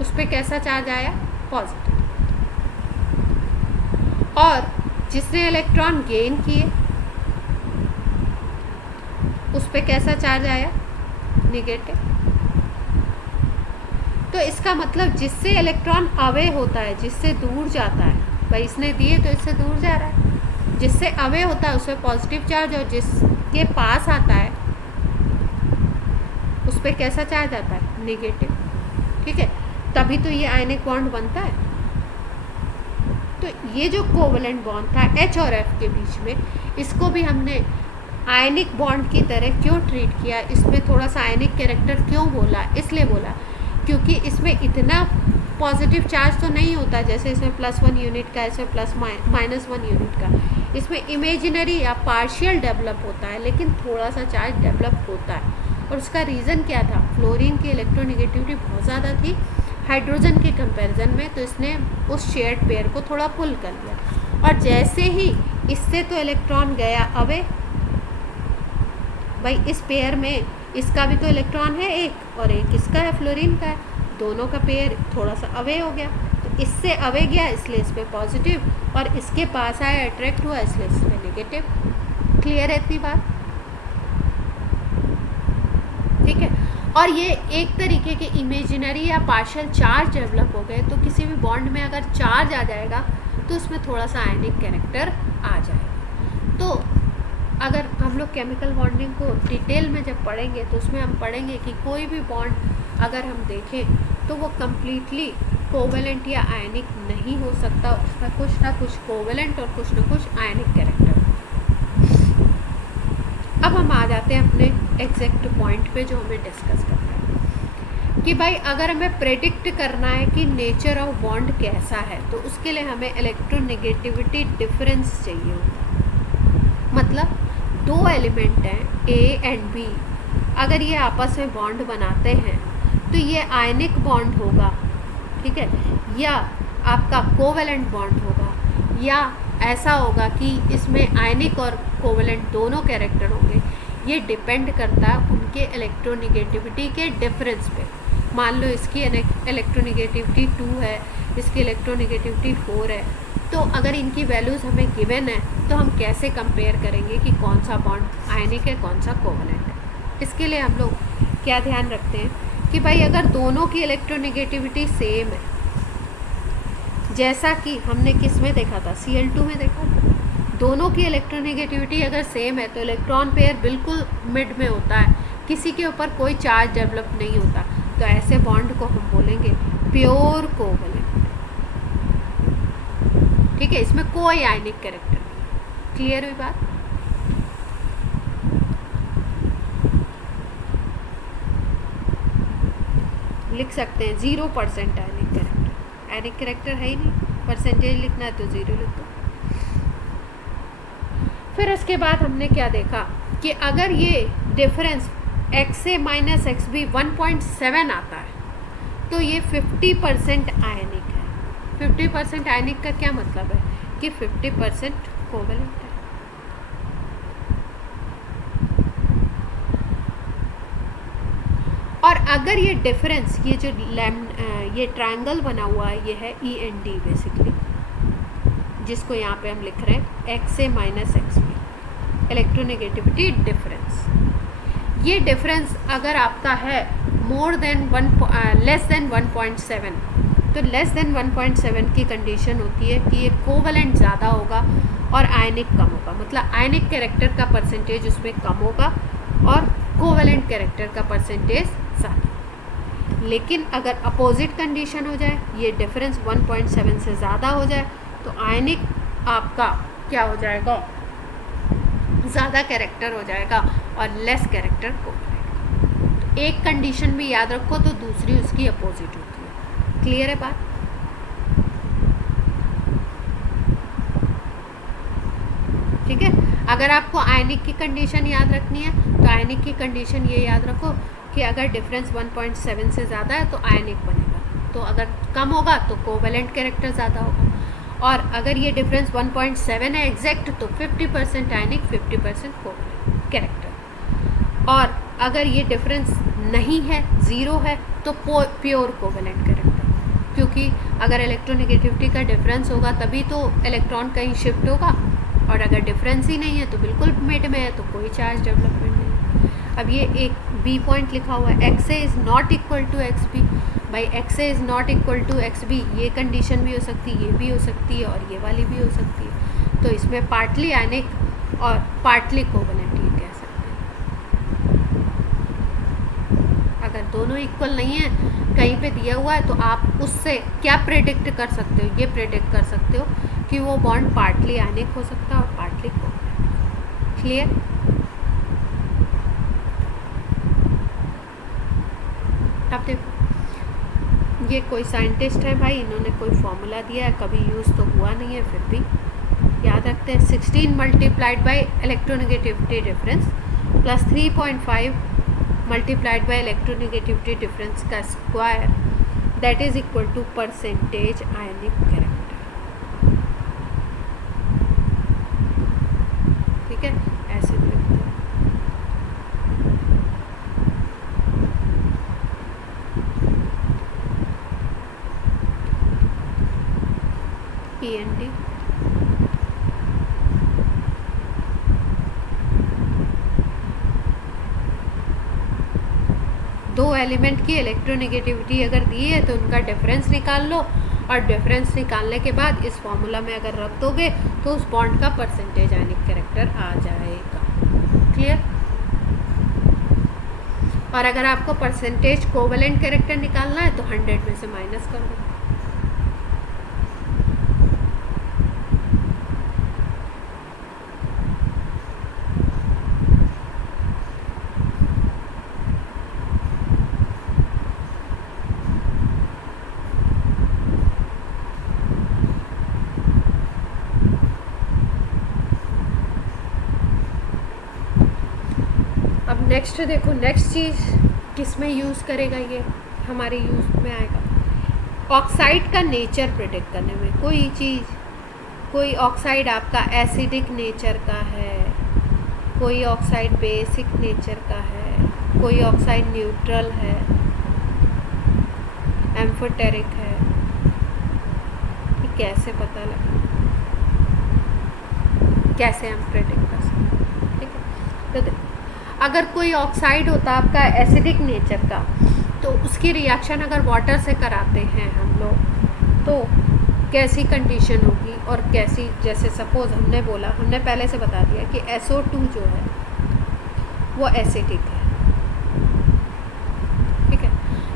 उस पे कैसा चार्ज आया, पॉजिटिव। और जिसने इलेक्ट्रॉन गेन किए उस पे कैसा चार्ज आया, नेगेटिव। तो इसका मतलब जिससे इलेक्ट्रॉन अवे होता है, जिससे दूर जाता है, भाई इसने दिए तो इससे दूर जा रहा है, जिससे अवे होता है उसमें पॉजिटिव चार्ज, और जिसके पास आता है उस पर कैसा चार्ज आता है, नेगेटिव। ठीक है, तभी तो ये आयनिक बॉन्ड बनता है। तो ये जो कोवेलेंट बॉन्ड था H और F के बीच में, इसको भी हमने आयनिक बॉन्ड की तरह क्यों ट्रीट किया, इसमें थोड़ा सा आयनिक कैरेक्टर क्यों बोला, इसलिए बोला क्योंकि इसमें इतना पॉजिटिव चार्ज तो नहीं होता जैसे इसमें +1 यूनिट का, इसमें -1 यूनिट का। इसमें इमेजिनरी या पार्शियल डेवलप होता है, लेकिन थोड़ा सा चार्ज डेवलप होता है। और उसका रीज़न क्या था, फ्लोरीन की इलेक्ट्रोनेगेटिविटी बहुत ज़्यादा थी हाइड्रोजन के कंपैरिजन में, तो इसने उस शेयर्ड पेयर को थोड़ा पुल कर लिया। और जैसे ही इससे तो इलेक्ट्रॉन गया अवे, भाई इस पेयर में इसका भी तो इलेक्ट्रॉन है एक, और एक इसका है, फ्लोरीन का है, दोनों का पेयर थोड़ा सा अवे हो गया। तो इससे अवे गया इसलिए इस पर पॉजिटिव, और इसके पास आया अट्रैक्ट हुआ इसलिए इस पर नेगेटिव। क्लियर है इतनी बात? ठीक है, और ये एक तरीके के इमेजिनरी या पार्शियल चार्ज डेवलप हो गए। तो किसी भी बॉन्ड में अगर चार्ज आ जाएगा तो उसमें थोड़ा सा आयनिक कैरेक्टर आ जाएगा। तो अगर हम लोग केमिकल बॉन्डिंग को डिटेल में जब पढ़ेंगे तो उसमें हम पढ़ेंगे कि कोई भी बॉन्ड अगर हम देखें तो वो कम्प्लीटली कोवेलेंट या आयनिक नहीं हो सकता, उसका कुछ ना कुछ कोवेलेंट और कुछ ना कुछ आयनिक कैरेक्टर। अब हम आ जाते हैं अपने एग्जैक्ट पॉइंट पे जो हमें डिस्कस करना है कि भाई अगर हमें प्रेडिक्ट करना है कि नेचर ऑफ बॉन्ड कैसा है तो उसके लिए हमें इलेक्ट्रोनेगेटिविटी डिफरेंस चाहिए होगा। मतलब दो एलिमेंट हैं A एंड B, अगर ये आपस में बॉन्ड बनाते हैं तो ये आयनिक बॉन्ड होगा, ठीक है, या आपका कोवेलेंट बॉन्ड होगा, या ऐसा होगा कि इसमें आयनिक और कोवेलेंट दोनों कैरेक्टर होंगे। ये डिपेंड करता है उनके इलेक्ट्रोनेगेटिविटी के डिफरेंस पे। मान लो इसकी इलेक्ट्रोनेगेटिविटी 2 है, इसकी इलेक्ट्रोनेगेटिविटी 4 है, तो अगर इनकी वैल्यूज़ हमें गिवन है तो हम कैसे कंपेयर करेंगे कि कौन सा बॉन्ड आयनिक है कौन सा कोवेलेंट है। इसके लिए हम लोग क्या ध्यान रखते हैं कि भाई अगर दोनों की इलेक्ट्रोनेगेटिविटी सेम है, जैसा कि हमने किस में देखा था, Cl2 में देखा था, दोनों की इलेक्ट्रोनेगेटिविटी अगर सेम है तो इलेक्ट्रॉन पेयर बिल्कुल मिड में होता है, किसी के ऊपर कोई चार्ज डेवलप नहीं होता, तो ऐसे बॉन्ड को हम बोलेंगे प्योर कोवेलेंट। ठीक है, इसमें कोई आयनिक कैरेक्टर नहीं। क्लियर हुई बात? लिख सकते हैं 0% आयनिक कैरेक्टर, आयनिक कैरेक्टर है ही नहीं। परसेंटेज लिखना है तो 0 लिख दो। फिर उसके बाद हमने क्या देखा कि अगर ये डिफरेंस XA माइनस XB 1.7 आता है तो ये 50% आयनिक है। 50% आयनिक का क्या मतलब है कि 50% कोवेलेंट है। और अगर ये डिफरेंस, ये जो ये ट्रायंगल बना हुआ है, ये है END बेसिकली, जिसको यहाँ पे हम लिख रहे हैं XA minus XB, electronegativity difference. ये डिफरेंस अगर आपका है लेस देन 1.7, तो लेस देन 1.7 की कंडीशन होती है कि ये कोवेलेंट ज़्यादा होगा और आयनिक कम होगा। मतलब आयनिक कैरेक्टर का परसेंटेज उसमें कम होगा और कोवेलेंट कैरेक्टर का परसेंटेज ज़्यादा। लेकिन अगर अपोजिट कंडीशन हो जाए, ये डिफरेंस 1.7 से ज़्यादा हो जाए, तो आयनिक आपका क्या हो जाएगा, ज़्यादा कैरेक्टर हो जाएगा और लेस कैरेक्टर कोवेलेंट। तो एक कंडीशन भी याद रखो तो दूसरी उसकी अपोजिट होती है। क्लियर है बात? ठीक है। अगर आपको आयनिक की कंडीशन याद रखनी है तो आयनिक की कंडीशन ये याद रखो कि अगर डिफरेंस 1.7 से ज़्यादा है तो आयनिक बनेगा, तो अगर कम होगा तो कोवेलेंट कैरेक्टर ज़्यादा होगा। और अगर ये डिफरेंस 1.7 है एग्जैक्ट तो 50% आयनिक 50% कोवेलेंट कैरेक्टर। और अगर ये डिफरेंस नहीं है, 0 है, तो प्योर कोवेलेंट कैरेक्टर, क्योंकि अगर इलेक्ट्रोनेगेटिविटी का डिफरेंस होगा तभी तो इलेक्ट्रॉन कहीं शिफ्ट होगा, और अगर डिफरेंस ही नहीं है तो बिल्कुल मिड में है, तो कोई चार्ज डेवलपमेंट नहीं है। अब ये एक बी पॉइंट लिखा हुआ है, XA is not equal to XB। भाई XA is not equal to XB, ये कंडीशन भी हो सकती है, ये भी हो सकती है और ये वाली भी हो सकती है। तो इसमें पार्टली आयनिक और पार्टली कोवेलेंट ये कह सकते हैं। अगर दोनों इक्वल नहीं है, कहीं पे दिया हुआ है, तो आप उससे क्या प्रेडिक्ट कर सकते हो, ये प्रेडिक्ट कर सकते हो कि वो बॉन्ड पार्टली आयनिक हो सकता है और पार्टली कोवेलेंट। क्लियर? अब देखो, ये कोई साइंटिस्ट है भाई, इन्होंने कोई फॉर्मूला दिया है, कभी यूज़ तो हुआ नहीं है, फिर भी याद रखते हैं। 16 multiplied by electronegativity difference plus 3.5 multiplied by electronegativity difference का square, that is equal to percentage ionic character. ठीक है, ऐसे लिखते हैं। END दो एलिमेंट की इलेक्ट्रोनेगेटिविटी अगर दी है तो उनका डिफरेंस निकाल लो, और डिफरेंस निकालने के बाद इस फॉर्मूला में अगर रख दोगे तो उस बॉन्ड का परसेंटेज आयनिक कैरेक्टर आ जाएगा। क्लियर? और अगर आपको परसेंटेज कोवेलेंट कैरेक्टर निकालना है तो 100 में से माइनस कर दो। अब नेक्स्ट देखो, नेक्स्ट चीज़ किस में यूज़ करेगा, ये हमारे यूज़ में आएगा ऑक्साइड का नेचर प्रेडिक्ट करने में। कोई चीज़, कोई ऑक्साइड आपका एसिडिक नेचर का है, कोई ऑक्साइड बेसिक नेचर का है, कोई ऑक्साइड न्यूट्रल है, एम्फोटेरिक है, ये कैसे पता लगा, कैसे हम प्रेडिक्ट कर सकते हैं? ठीक है, तो देखो, अगर कोई ऑक्साइड होता है आपका एसिडिक नेचर का, तो उसकी रिएक्शन अगर वाटर से कराते हैं हम लोग तो कैसी कंडीशन होगी और कैसी, जैसे सपोज हमने बोला, हमने पहले से बता दिया कि SO2 जो है वो एसिडिक है। ठीक है,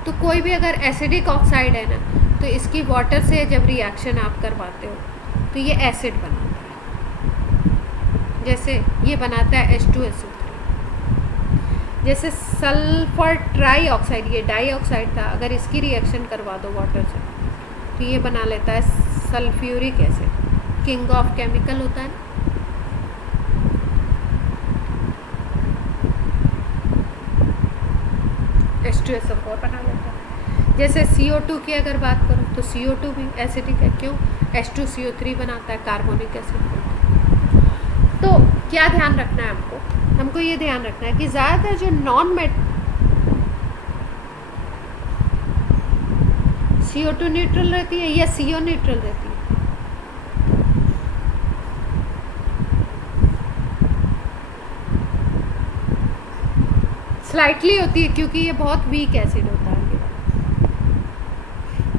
तो कोई भी अगर एसिडिक ऑक्साइड है ना, तो इसकी वाटर से जब रिएक्शन आप करवाते हो तो ये एसिड बनाता है। जैसे ये बनाता है H2SO3। जैसे सल्फर ट्राई ऑक्साइड, ये डाई ऑक्साइड था, अगर इसकी रिएक्शन करवा दो वाटर से तो ये बना लेता है sulphuric acid, king of chemical होता है ना। H2SO4 बना लेता है। जैसे CO2 की अगर बात करूँ तो CO2 भी एसिडिक है, क्यों? H2CO3 बनाता है, कार्बोनिक एसिड। तो क्या ध्यान रखना है हमको ये ध्यान रखना है कि ज़्यादातर जो नॉन मेट CO2 न्यूट्रल रहती है या CO न्यूट्रल रहती है? स्लाइटली होती है, क्योंकि ये बहुत वीक एसिड होता है।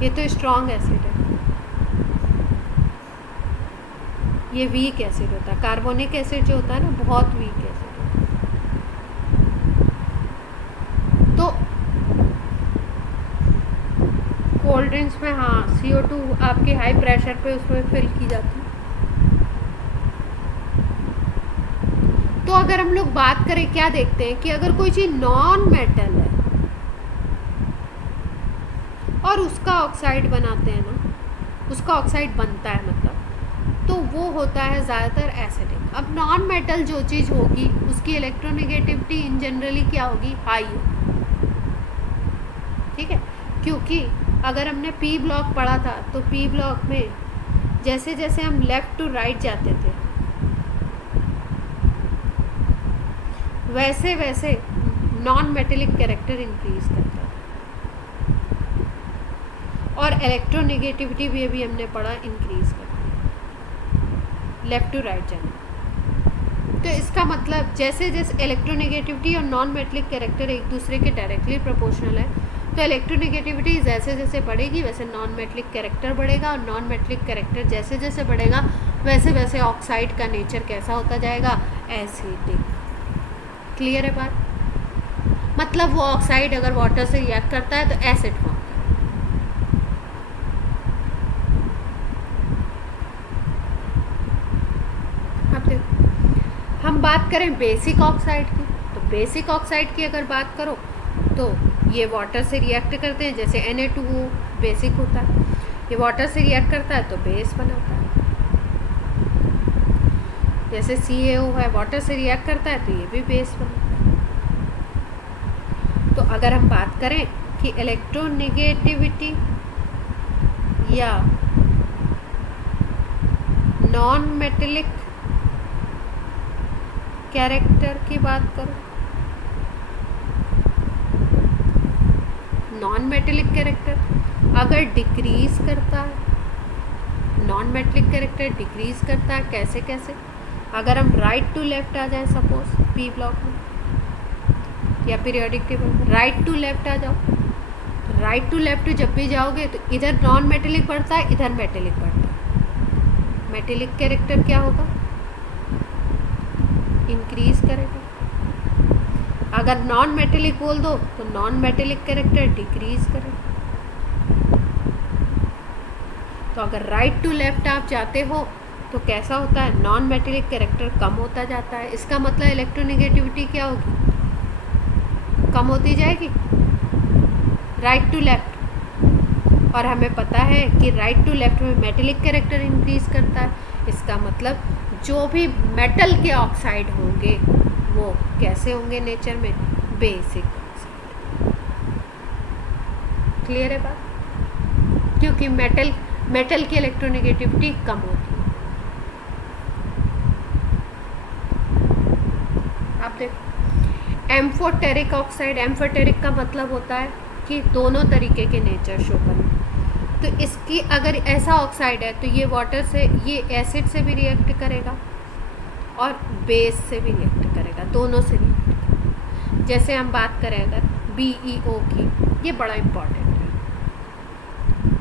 ये तो स्ट्रॉन्ग एसिड है, ये वीक एसिड होता है। कार्बोनिक एसिड जो होता है ना, बहुत वीक एसिड होता है। तो कोल्ड ड्रिंक्स में हाँ CO2 आपके हाई प्रेशर पे उसमें फिल की जाती है। तो अगर हम लोग बात करें, क्या देखते हैं कि अगर कोई चीज़ नॉन मेटल है और उसका ऑक्साइड बनाते हैं ना, उसका ऑक्साइड बनता है मतलब, तो वो होता है ज़्यादातर एसिडिक। अब नॉन मेटल जो चीज़ होगी उसकी इलेक्ट्रोनेगेटिविटी इन जनरली क्या होगी? हाई होगी, ठीक है। क्योंकि अगर हमने पी ब्लॉक पढ़ा था तो पी ब्लॉक में जैसे जैसे हम लेफ़्ट टू राइट जाते थे वैसे वैसे नॉन मेटेलिक कैरेक्टर इंक्रीज करता है, और इलेक्ट्रोनेगेटिविटी भी अभी हमने पढ़ा इंक्रीज करती है लेफ़्ट टू राइट जाना। तो इसका मतलब जैसे जैसे इलेक्ट्रोनेगेटिविटी और नॉन मेटेलिक कैरेक्टर एक दूसरे के डायरेक्टली प्रोपोर्शनल है, तो इलेक्ट्रोनेगेटिविटी जैसे जैसे बढ़ेगी वैसे नॉन मेटेलिक कैरेक्टर बढ़ेगा, और नॉन मेटेलिक कैरेक्टर जैसे जैसे बढ़ेगा वैसे वैसे ऑक्साइड का नेचर कैसा होता जाएगा? एसिडिक। क्लियर है बात? मतलब वो ऑक्साइड अगर वाटर से रिएक्ट करता है तो एसिड फॉर्म करता है। अब देखो, हम बात करें बेसिक ऑक्साइड की, तो बेसिक ऑक्साइड की अगर बात करो तो ये वाटर से रिएक्ट करते हैं। जैसे Na2O बेसिक होता है, ये वाटर से रिएक्ट करता है तो बेस बनाता है। जैसे CaO है, वाटर से रिएक्ट करता है तो ये भी बेस बनता है। तो अगर हम बात करें कि इलेक्ट्रोनेगेटिविटी या नॉन मेटेलिक कैरेक्टर की बात करो, नॉन मेटेलिक कैरेक्टर अगर डिक्रीज करता है, नॉन मेटेलिक कैरेक्टर डिक्रीज करता है, कैसे कैसे? अगर हम राइट टू लेफ्ट आ जाएं, सपोज पी ब्लॉक में या पीरियोडिक टेबल में राइट टू लेफ्ट आ जाओ, तो राइट टू लेफ्ट जब भी जाओगे तो इधर नॉन मेटेलिक बढ़ता है, इधर मेटेलिक बढ़ता है। मेटेलिक कैरेक्टर क्या होगा? इंक्रीज करेगा। अगर नॉन मेटेलिक बोल दो तो नॉन मेटेलिक कैरेक्टर डिक्रीज करेगा। तो अगर राइट टू लेफ्ट आप जाते हो तो कैसा होता है? नॉन मेटेलिक कैरेक्टर कम होता जाता है। इसका मतलब इलेक्ट्रोनेगेटिविटी क्या होगी? कम होती जाएगी राइट टू लेफ्ट। और हमें पता है कि राइट टू लेफ्ट में मेटेलिक कैरेक्टर इंक्रीज करता है। इसका मतलब जो भी मेटल के ऑक्साइड होंगे वो कैसे होंगे नेचर में? Basic oxide. क्लियर है बात? क्योंकि मेटल की इलेक्ट्रोनेगेटिविटी कम होती है। आप देखो एम्फोटेरिक ऑक्साइड, एम्फोटेरिक का मतलब होता है कि दोनों तरीके के नेचर शो करना। तो इसकी अगर ऐसा ऑक्साइड है तो ये वाटर से, ये एसिड से भी रिएक्ट करेगा और बेस से भी रिएक्ट करेगा, दोनों से रिएक्ट करेगा। जैसे हम बात करें अगर BeO की, ये बड़ा इम्पॉर्टेंट है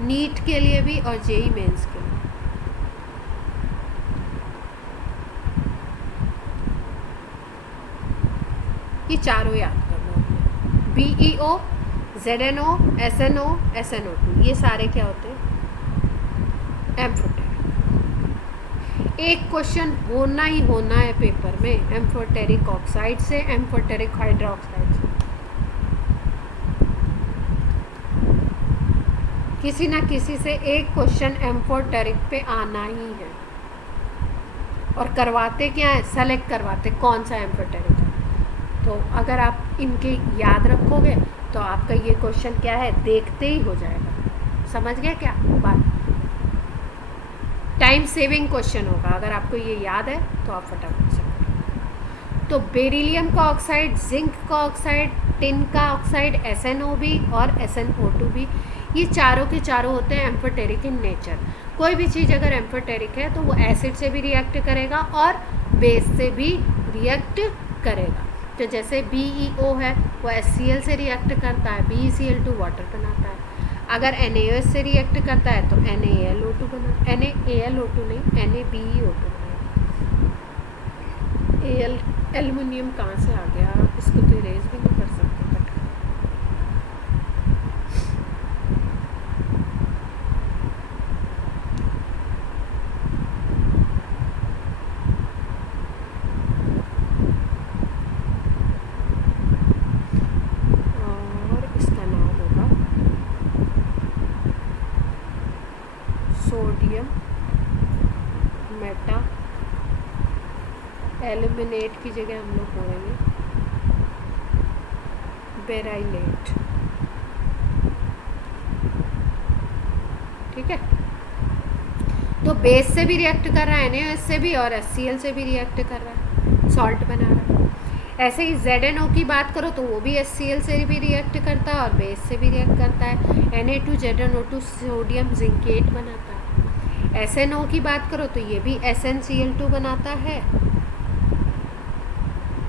नीट के लिए भी और JEE मेंस के लिए। ये चारों याद करना। BeO, ZnO, SnO, SnO2, ये सारे क्या होते हैं? एम्फोटेरिक। एक क्वेश्चन होना ही होना है पेपर में एम्फोटेरिक ऑक्साइड से, एम्फोटेरिक हाइड्रोक्साइड से। किसी ना किसी से एक क्वेश्चन एम्फोटेरिक पे आना ही है। और करवाते क्या है, सेलेक्ट करवाते कौन सा एम्फोटेरिक है। तो अगर आप इनके याद रखोगे तो आपका ये क्वेश्चन क्या है, देखते ही हो जाएगा। समझ गए क्या बात? टाइम सेविंग क्वेश्चन होगा अगर आपको ये याद है तो आप फटाफट से। तो बेरिलियम का ऑक्साइड, जिंक का ऑक्साइड, टिन का ऑक्साइड, SnO और SnO2, ये चारों के चारों होते हैं एम्फोटेरिक इन नेचर। कोई भी चीज़ अगर एम्फोटेरिक है तो वो एसिड से भी रिएक्ट करेगा और बेस से भी रिएक्ट करेगा। तो जैसे BeO है वो HCl से रिएक्ट करता है, BeCl2 वाटर बनाता है। अगर NaOH से रिएक्ट करता है तो NaAlO2 बना, NaAlO2 नहीं, NaBeO2 बना। एल्युमिनियम कहाँ से आ गया, इसको तो इरेज भी नहीं कर सकते। और इसका नाम होगा सोडियम मेटा एल्यूमिनेट की जगह हम लोग बोलेंगे बेराइलेट। ठीक है, तो बेस से भी रिएक्ट कर रहा है, NaOH से भी और HCl से भी रिएक्ट कर रहा है, सॉल्ट बना रहा है। ऐसे ही ZnO की बात करो तो वो भी HCl से भी रिएक्ट करता है और बेस से भी रिएक्ट करता है। Na2ZnO2 सोडियम जिंकेट बनाता है। SnO की बात करो तो ये भी SnCl2 बनाता है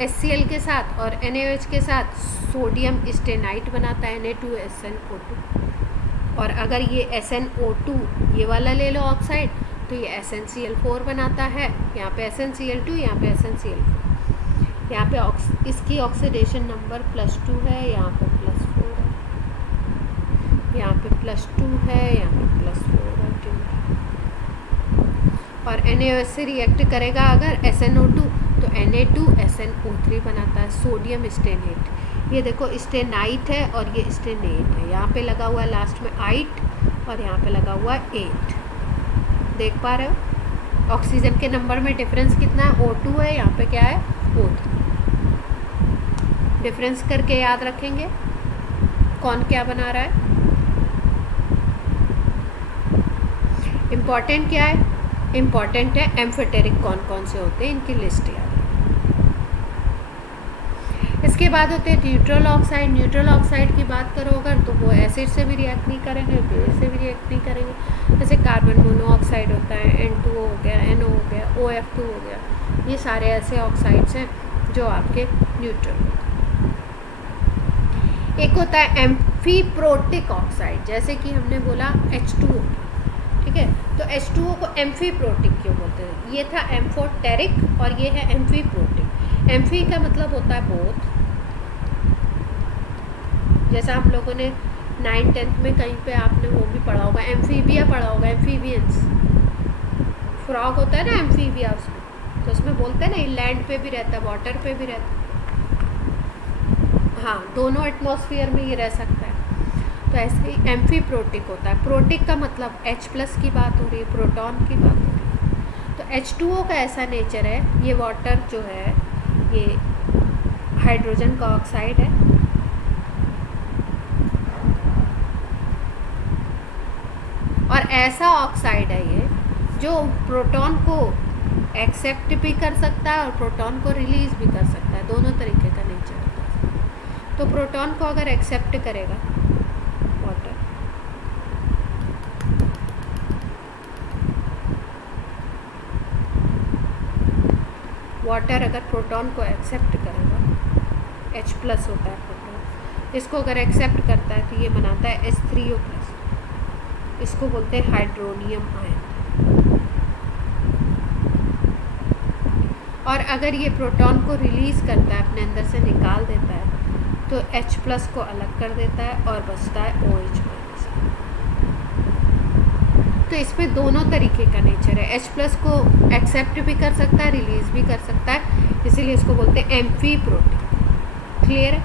HCl के साथ, और NaOH के साथ सोडियम स्टेनाइट बनाता है Na2SnO2। और अगर ये SnO2 ये वाला ले लो ऑक्साइड तो ये SnCl4 बनाता है। यहाँ पे SnCl2, यहाँ पे SnCl4। यहाँ पे इसकी ऑक्सीडेशन नंबर +2 है, यहाँ पे +4 है, यहाँ पे +2 है, यहाँ पे +4 है। और NaOH से रिएक्ट करेगा अगर SnO2 तो Na2SnO3 बनाता है, सोडियम स्टेनेट। ये देखो स्टेनाइट है और ये स्टेनेट है, यहाँ पे लगा हुआ है लास्ट में आइट और यहाँ पे लगा हुआ है 8। देख पा रहे हो ऑक्सीजन के नंबर में डिफरेंस कितना है, O2 है, यहाँ पे क्या है O3। डिफरेंस करके याद रखेंगे कौन क्या बना रहा है। इम्पॉर्टेंट क्या है, इम्पॉर्टेंट है एम्फोटेरिक कौन कौन से होते हैं, इनकी लिस्ट याद। इसके बाद होते हैं न्यूट्रल ऑक्साइड। न्यूट्रल ऑक्साइड की बात करो अगर तो वो एसिड से भी रिएक्ट नहीं करेंगे, बेस से भी रिएक्ट नहीं करेंगे। जैसे कार्बन मोनोऑक्साइड होता है, N2 हो गया, NO हो गया, OF2 हो गया। ये सारे ऐसे ऑक्साइड्स हैं जो आपके न्यूट्रल होते हैं। एक होता है एम्फीप्रोटिक ऑक्साइड, जैसे कि हमने बोला H2O। ठीक है, तो H2O को एम्फीप्रोटिक क्यों बोलते हैं? ये था एम्फोटेरिक और ये है एम्फीप्रोटिक। एम्फी का मतलब होता है बोथ। जैसा हम लोगों ने 9th-10th में कहीं पे आपने वो भी पढ़ा होगा, एम्फीबिया पढ़ा होगा, एम्फीबियंस। फ्रॉग होता है ना एम्फीबिया, उसमें तो उसमें बोलते हैं ना लैंड पे भी रहता है, वाटर पे भी रहता है। हाँ, दोनों एटमॉस्फेयर में ये रह सकता है। तो ऐसे ही एम्फीप्रोटिक होता है। प्रोटिक का मतलब H+ की बात हो रही है, प्रोटॉन की बात हो रही है। तो H2O का ऐसा नेचर है, ये वाटर जो है ये हाइड्रोजन का ऑक्साइड है। और ऐसा ऑक्साइड है ये जो प्रोटॉन को एक्सेप्ट भी कर सकता है और प्रोटॉन को रिलीज भी कर सकता है, दोनों तरीके का नेचर होता है। तो प्रोटॉन को अगर एक्सेप्ट करेगा वाटर, वाटर अगर प्रोटॉन को एक्सेप्ट करेगा, H+ होता है प्रोटॉन, इसको अगर एक्सेप्ट करता है तो ये बनाता है H3O+। इसको बोलते हैं हाइड्रोनियम आयन। और अगर ये प्रोटॉन को रिलीज करता है, अपने अंदर से निकाल देता है, तो H+ को अलग कर देता है और बचता है OH-। तो इसमें दोनों तरीके का नेचर है, H+ को एक्सेप्ट भी कर सकता है, रिलीज भी कर सकता है, इसीलिए इसको बोलते हैं एम्फीप्रोटिक। क्लियर है?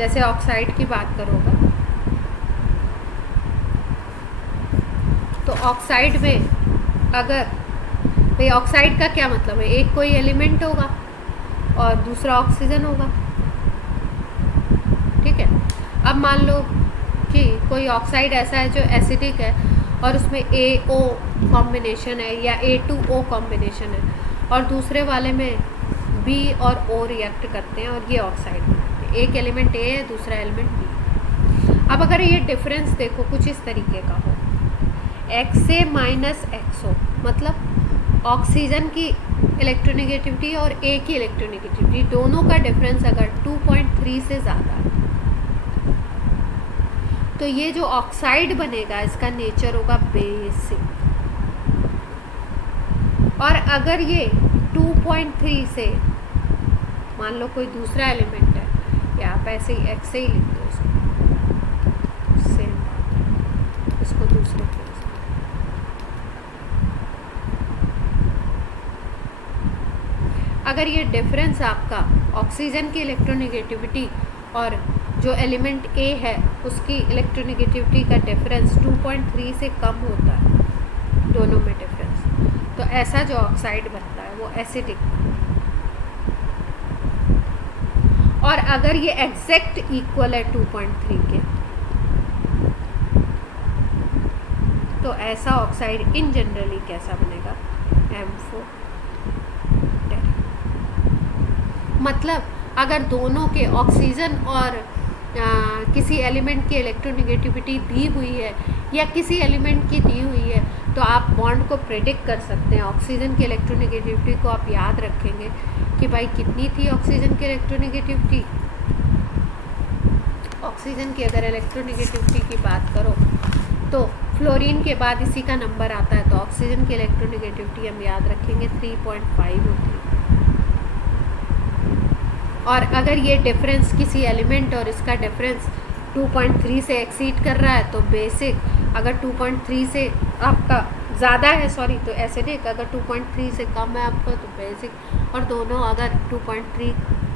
जैसे ऑक्साइड की बात करोगे तो ऑक्साइड में अगर भाई ऑक्साइड का क्या मतलब है, एक कोई एलिमेंट होगा और दूसरा ऑक्सीजन होगा, ठीक है। अब मान लो कि कोई ऑक्साइड ऐसा है जो एसिडिक है और उसमें AO कॉम्बिनेशन है या A2O कॉम्बिनेशन है, और दूसरे वाले में B और O रिएक्ट करते हैं और ये ऑक्साइड बनाते हैं। एक एलिमेंट A है, दूसरा एलिमेंट B। अब अगर ये डिफरेंस देखो कुछ इस तरीके का हो, XA माइनस XO, मतलब ऑक्सीजन की इलेक्ट्रोनेगेटिविटी और A की इलेक्ट्रोनेगेटिविटी दोनों का डिफरेंस अगर 2.3 से ज़्यादा है तो ये जो ऑक्साइड बनेगा इसका नेचर होगा बेसिक। और अगर ये 2.3 से, मान लो कोई दूसरा एलिमेंट है, या आप ऐसे ही एक्स से ही लिख दो उसको, सेम इसको दूसरे पे। अगर ये डिफरेंस आपका ऑक्सीजन की इलेक्ट्रोनेगेटिविटी और जो एलिमेंट A है उसकी इलेक्ट्रोनेगेटिविटी का डिफरेंस 2.3 से कम होता है, दोनों में डिफरेंस, तो ऐसा जो ऑक्साइड बनता है वो एसिडिक। और अगर ये एग्जैक्ट इक्वल है 2.3 के तो ऐसा ऑक्साइड इन जनरली कैसा बनेगा, M4। मतलब अगर दोनों के ऑक्सीजन और किसी एलिमेंट की इलेक्ट्रोनेगेटिविटी दी हुई है या किसी एलिमेंट की दी हुई है तो आप बॉन्ड को प्रेडिक्ट कर सकते हैं। ऑक्सीजन की इलेक्ट्रोनेगेटिविटी को आप याद रखेंगे कि भाई कितनी थी ऑक्सीजन की इलेक्ट्रोनेगेटिविटी। ऑक्सीजन की अगर इलेक्ट्रोनेगेटिविटी की बात करो तो फ्लोरीन के बाद इसी का नंबर आता है, तो ऑक्सीजन की इलेक्ट्रोनेगेटिविटी हम याद रखेंगे 3.5 होती है। और अगर ये डिफरेंस किसी एलिमेंट और इसका डिफरेंस 2.3 से एक्सीड कर रहा है तो बेसिक, अगर 2.3 से आपका ज़्यादा है तो एसिडिक, अगर 2.3 से कम है आपका तो बेसिक, और दोनों अगर 2.3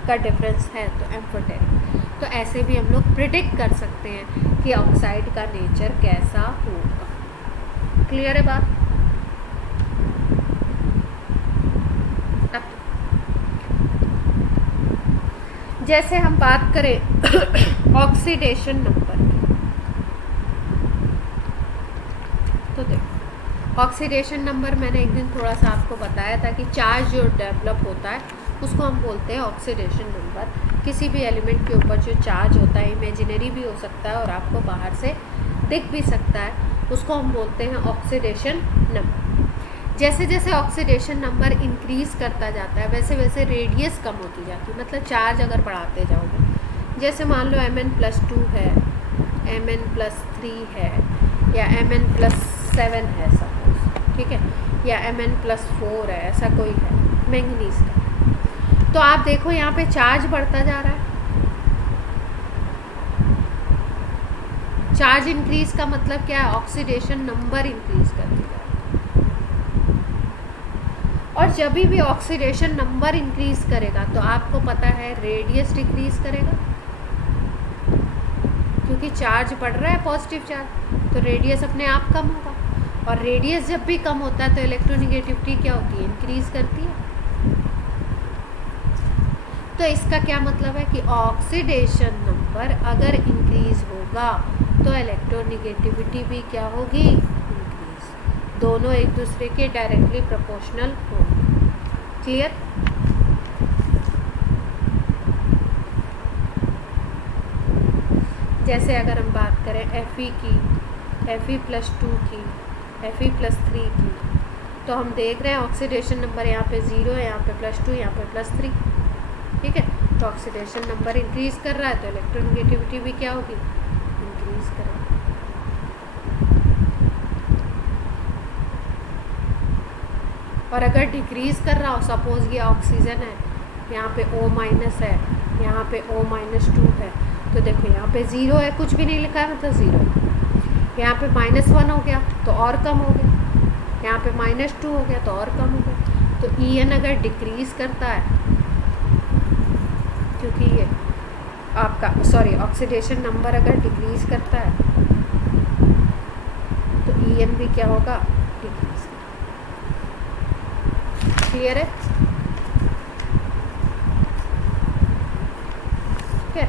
का डिफरेंस है तो एम्फोटेरिक। तो ऐसे भी हम लोग प्रिडिक्ट कर सकते हैं कि ऑक्साइड का नेचर कैसा होगा। क्लियर है बात? जैसे हम बात करें ऑक्सीडेशन नंबर की, तो देखो ऑक्सीडेशन नंबर मैंने एक दिन थोड़ा सा आपको बताया था कि चार्ज जो डेवलप होता है उसको हम बोलते हैं ऑक्सीडेशन नंबर। किसी भी एलिमेंट के ऊपर जो चार्ज होता है, इमेजिनरी भी हो सकता है और आपको बाहर से दिख भी सकता है, उसको हम बोलते हैं ऑक्सीडेशन नंबर। जैसे जैसे ऑक्सीडेशन नंबर इंक्रीज़ करता जाता है वैसे वैसे रेडियस कम होती जाती है। मतलब चार्ज अगर बढ़ाते जाओगे, जैसे मान लो Mn+2 है, Mn+3 है, या Mn+7 है सपोज, ठीक है, या Mn+4 है, ऐसा कोई है मैंगनीज का, तो आप देखो यहाँ पे चार्ज बढ़ता जा रहा है। चार्ज इंक्रीज़ का मतलब क्या है, ऑक्सीडेशन नंबर इंक्रीज़ करती जा रहा है। और जब भी ऑक्सीडेशन नंबर इंक्रीज़ करेगा तो आपको पता है रेडियस डिक्रीज़ करेगा, क्योंकि चार्ज बढ़ रहा है पॉजिटिव चार्ज, तो रेडियस अपने आप कम होगा। और रेडियस जब भी कम होता है तो इलेक्ट्रोनेगेटिविटी क्या होती है, इंक्रीज़ करती है। तो इसका क्या मतलब है कि ऑक्सीडेशन नंबर अगर इंक्रीज़ होगा तो इलेक्ट्रोनेगेटिविटी भी क्या होगी, दोनों एक दूसरे के डायरेक्टली प्रोपोर्शनल हो। क्लियर? जैसे अगर हम बात करें Fe की, Fe+2 की, Fe+3 की, तो हम देख रहे हैं ऑक्सीडेशन नंबर यहाँ पे 0 है, यहाँ पे +2, यहाँ पे +3, ठीक है। तो ऑक्सीडेशन नंबर इंक्रीज़ कर रहा है तो इलेक्ट्रोनेगेटिविटी भी क्या होगी, इंक्रीज़ करेगी। और अगर डिक्रीज़ कर रहा हो, सपोज़ ये ऑक्सीजन है, यहाँ पे O- है, यहाँ पे O-2 है, तो देखो यहाँ पे 0 है, कुछ भी नहीं लिखा है मतलब 0। यहाँ पे -1 हो गया तो और कम हो गया, यहाँ पे -2 हो गया तो और कम हो गया। तो En अगर डिक्रीज़ करता है, क्योंकि ये आपका ऑक्सीडेशन नंबर अगर डिक्रीज करता है तो EN भी क्या होगा, डिक्रीज। क्लियर है? ठीक है,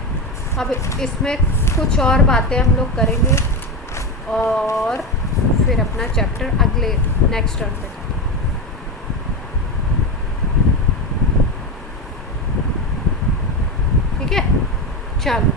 अब इसमें कुछ और बातें हम लोग करेंगे और फिर अपना चैप्टर अगले नेक्स्ट टर्न पे जाएंगे। ठीक है, चलो।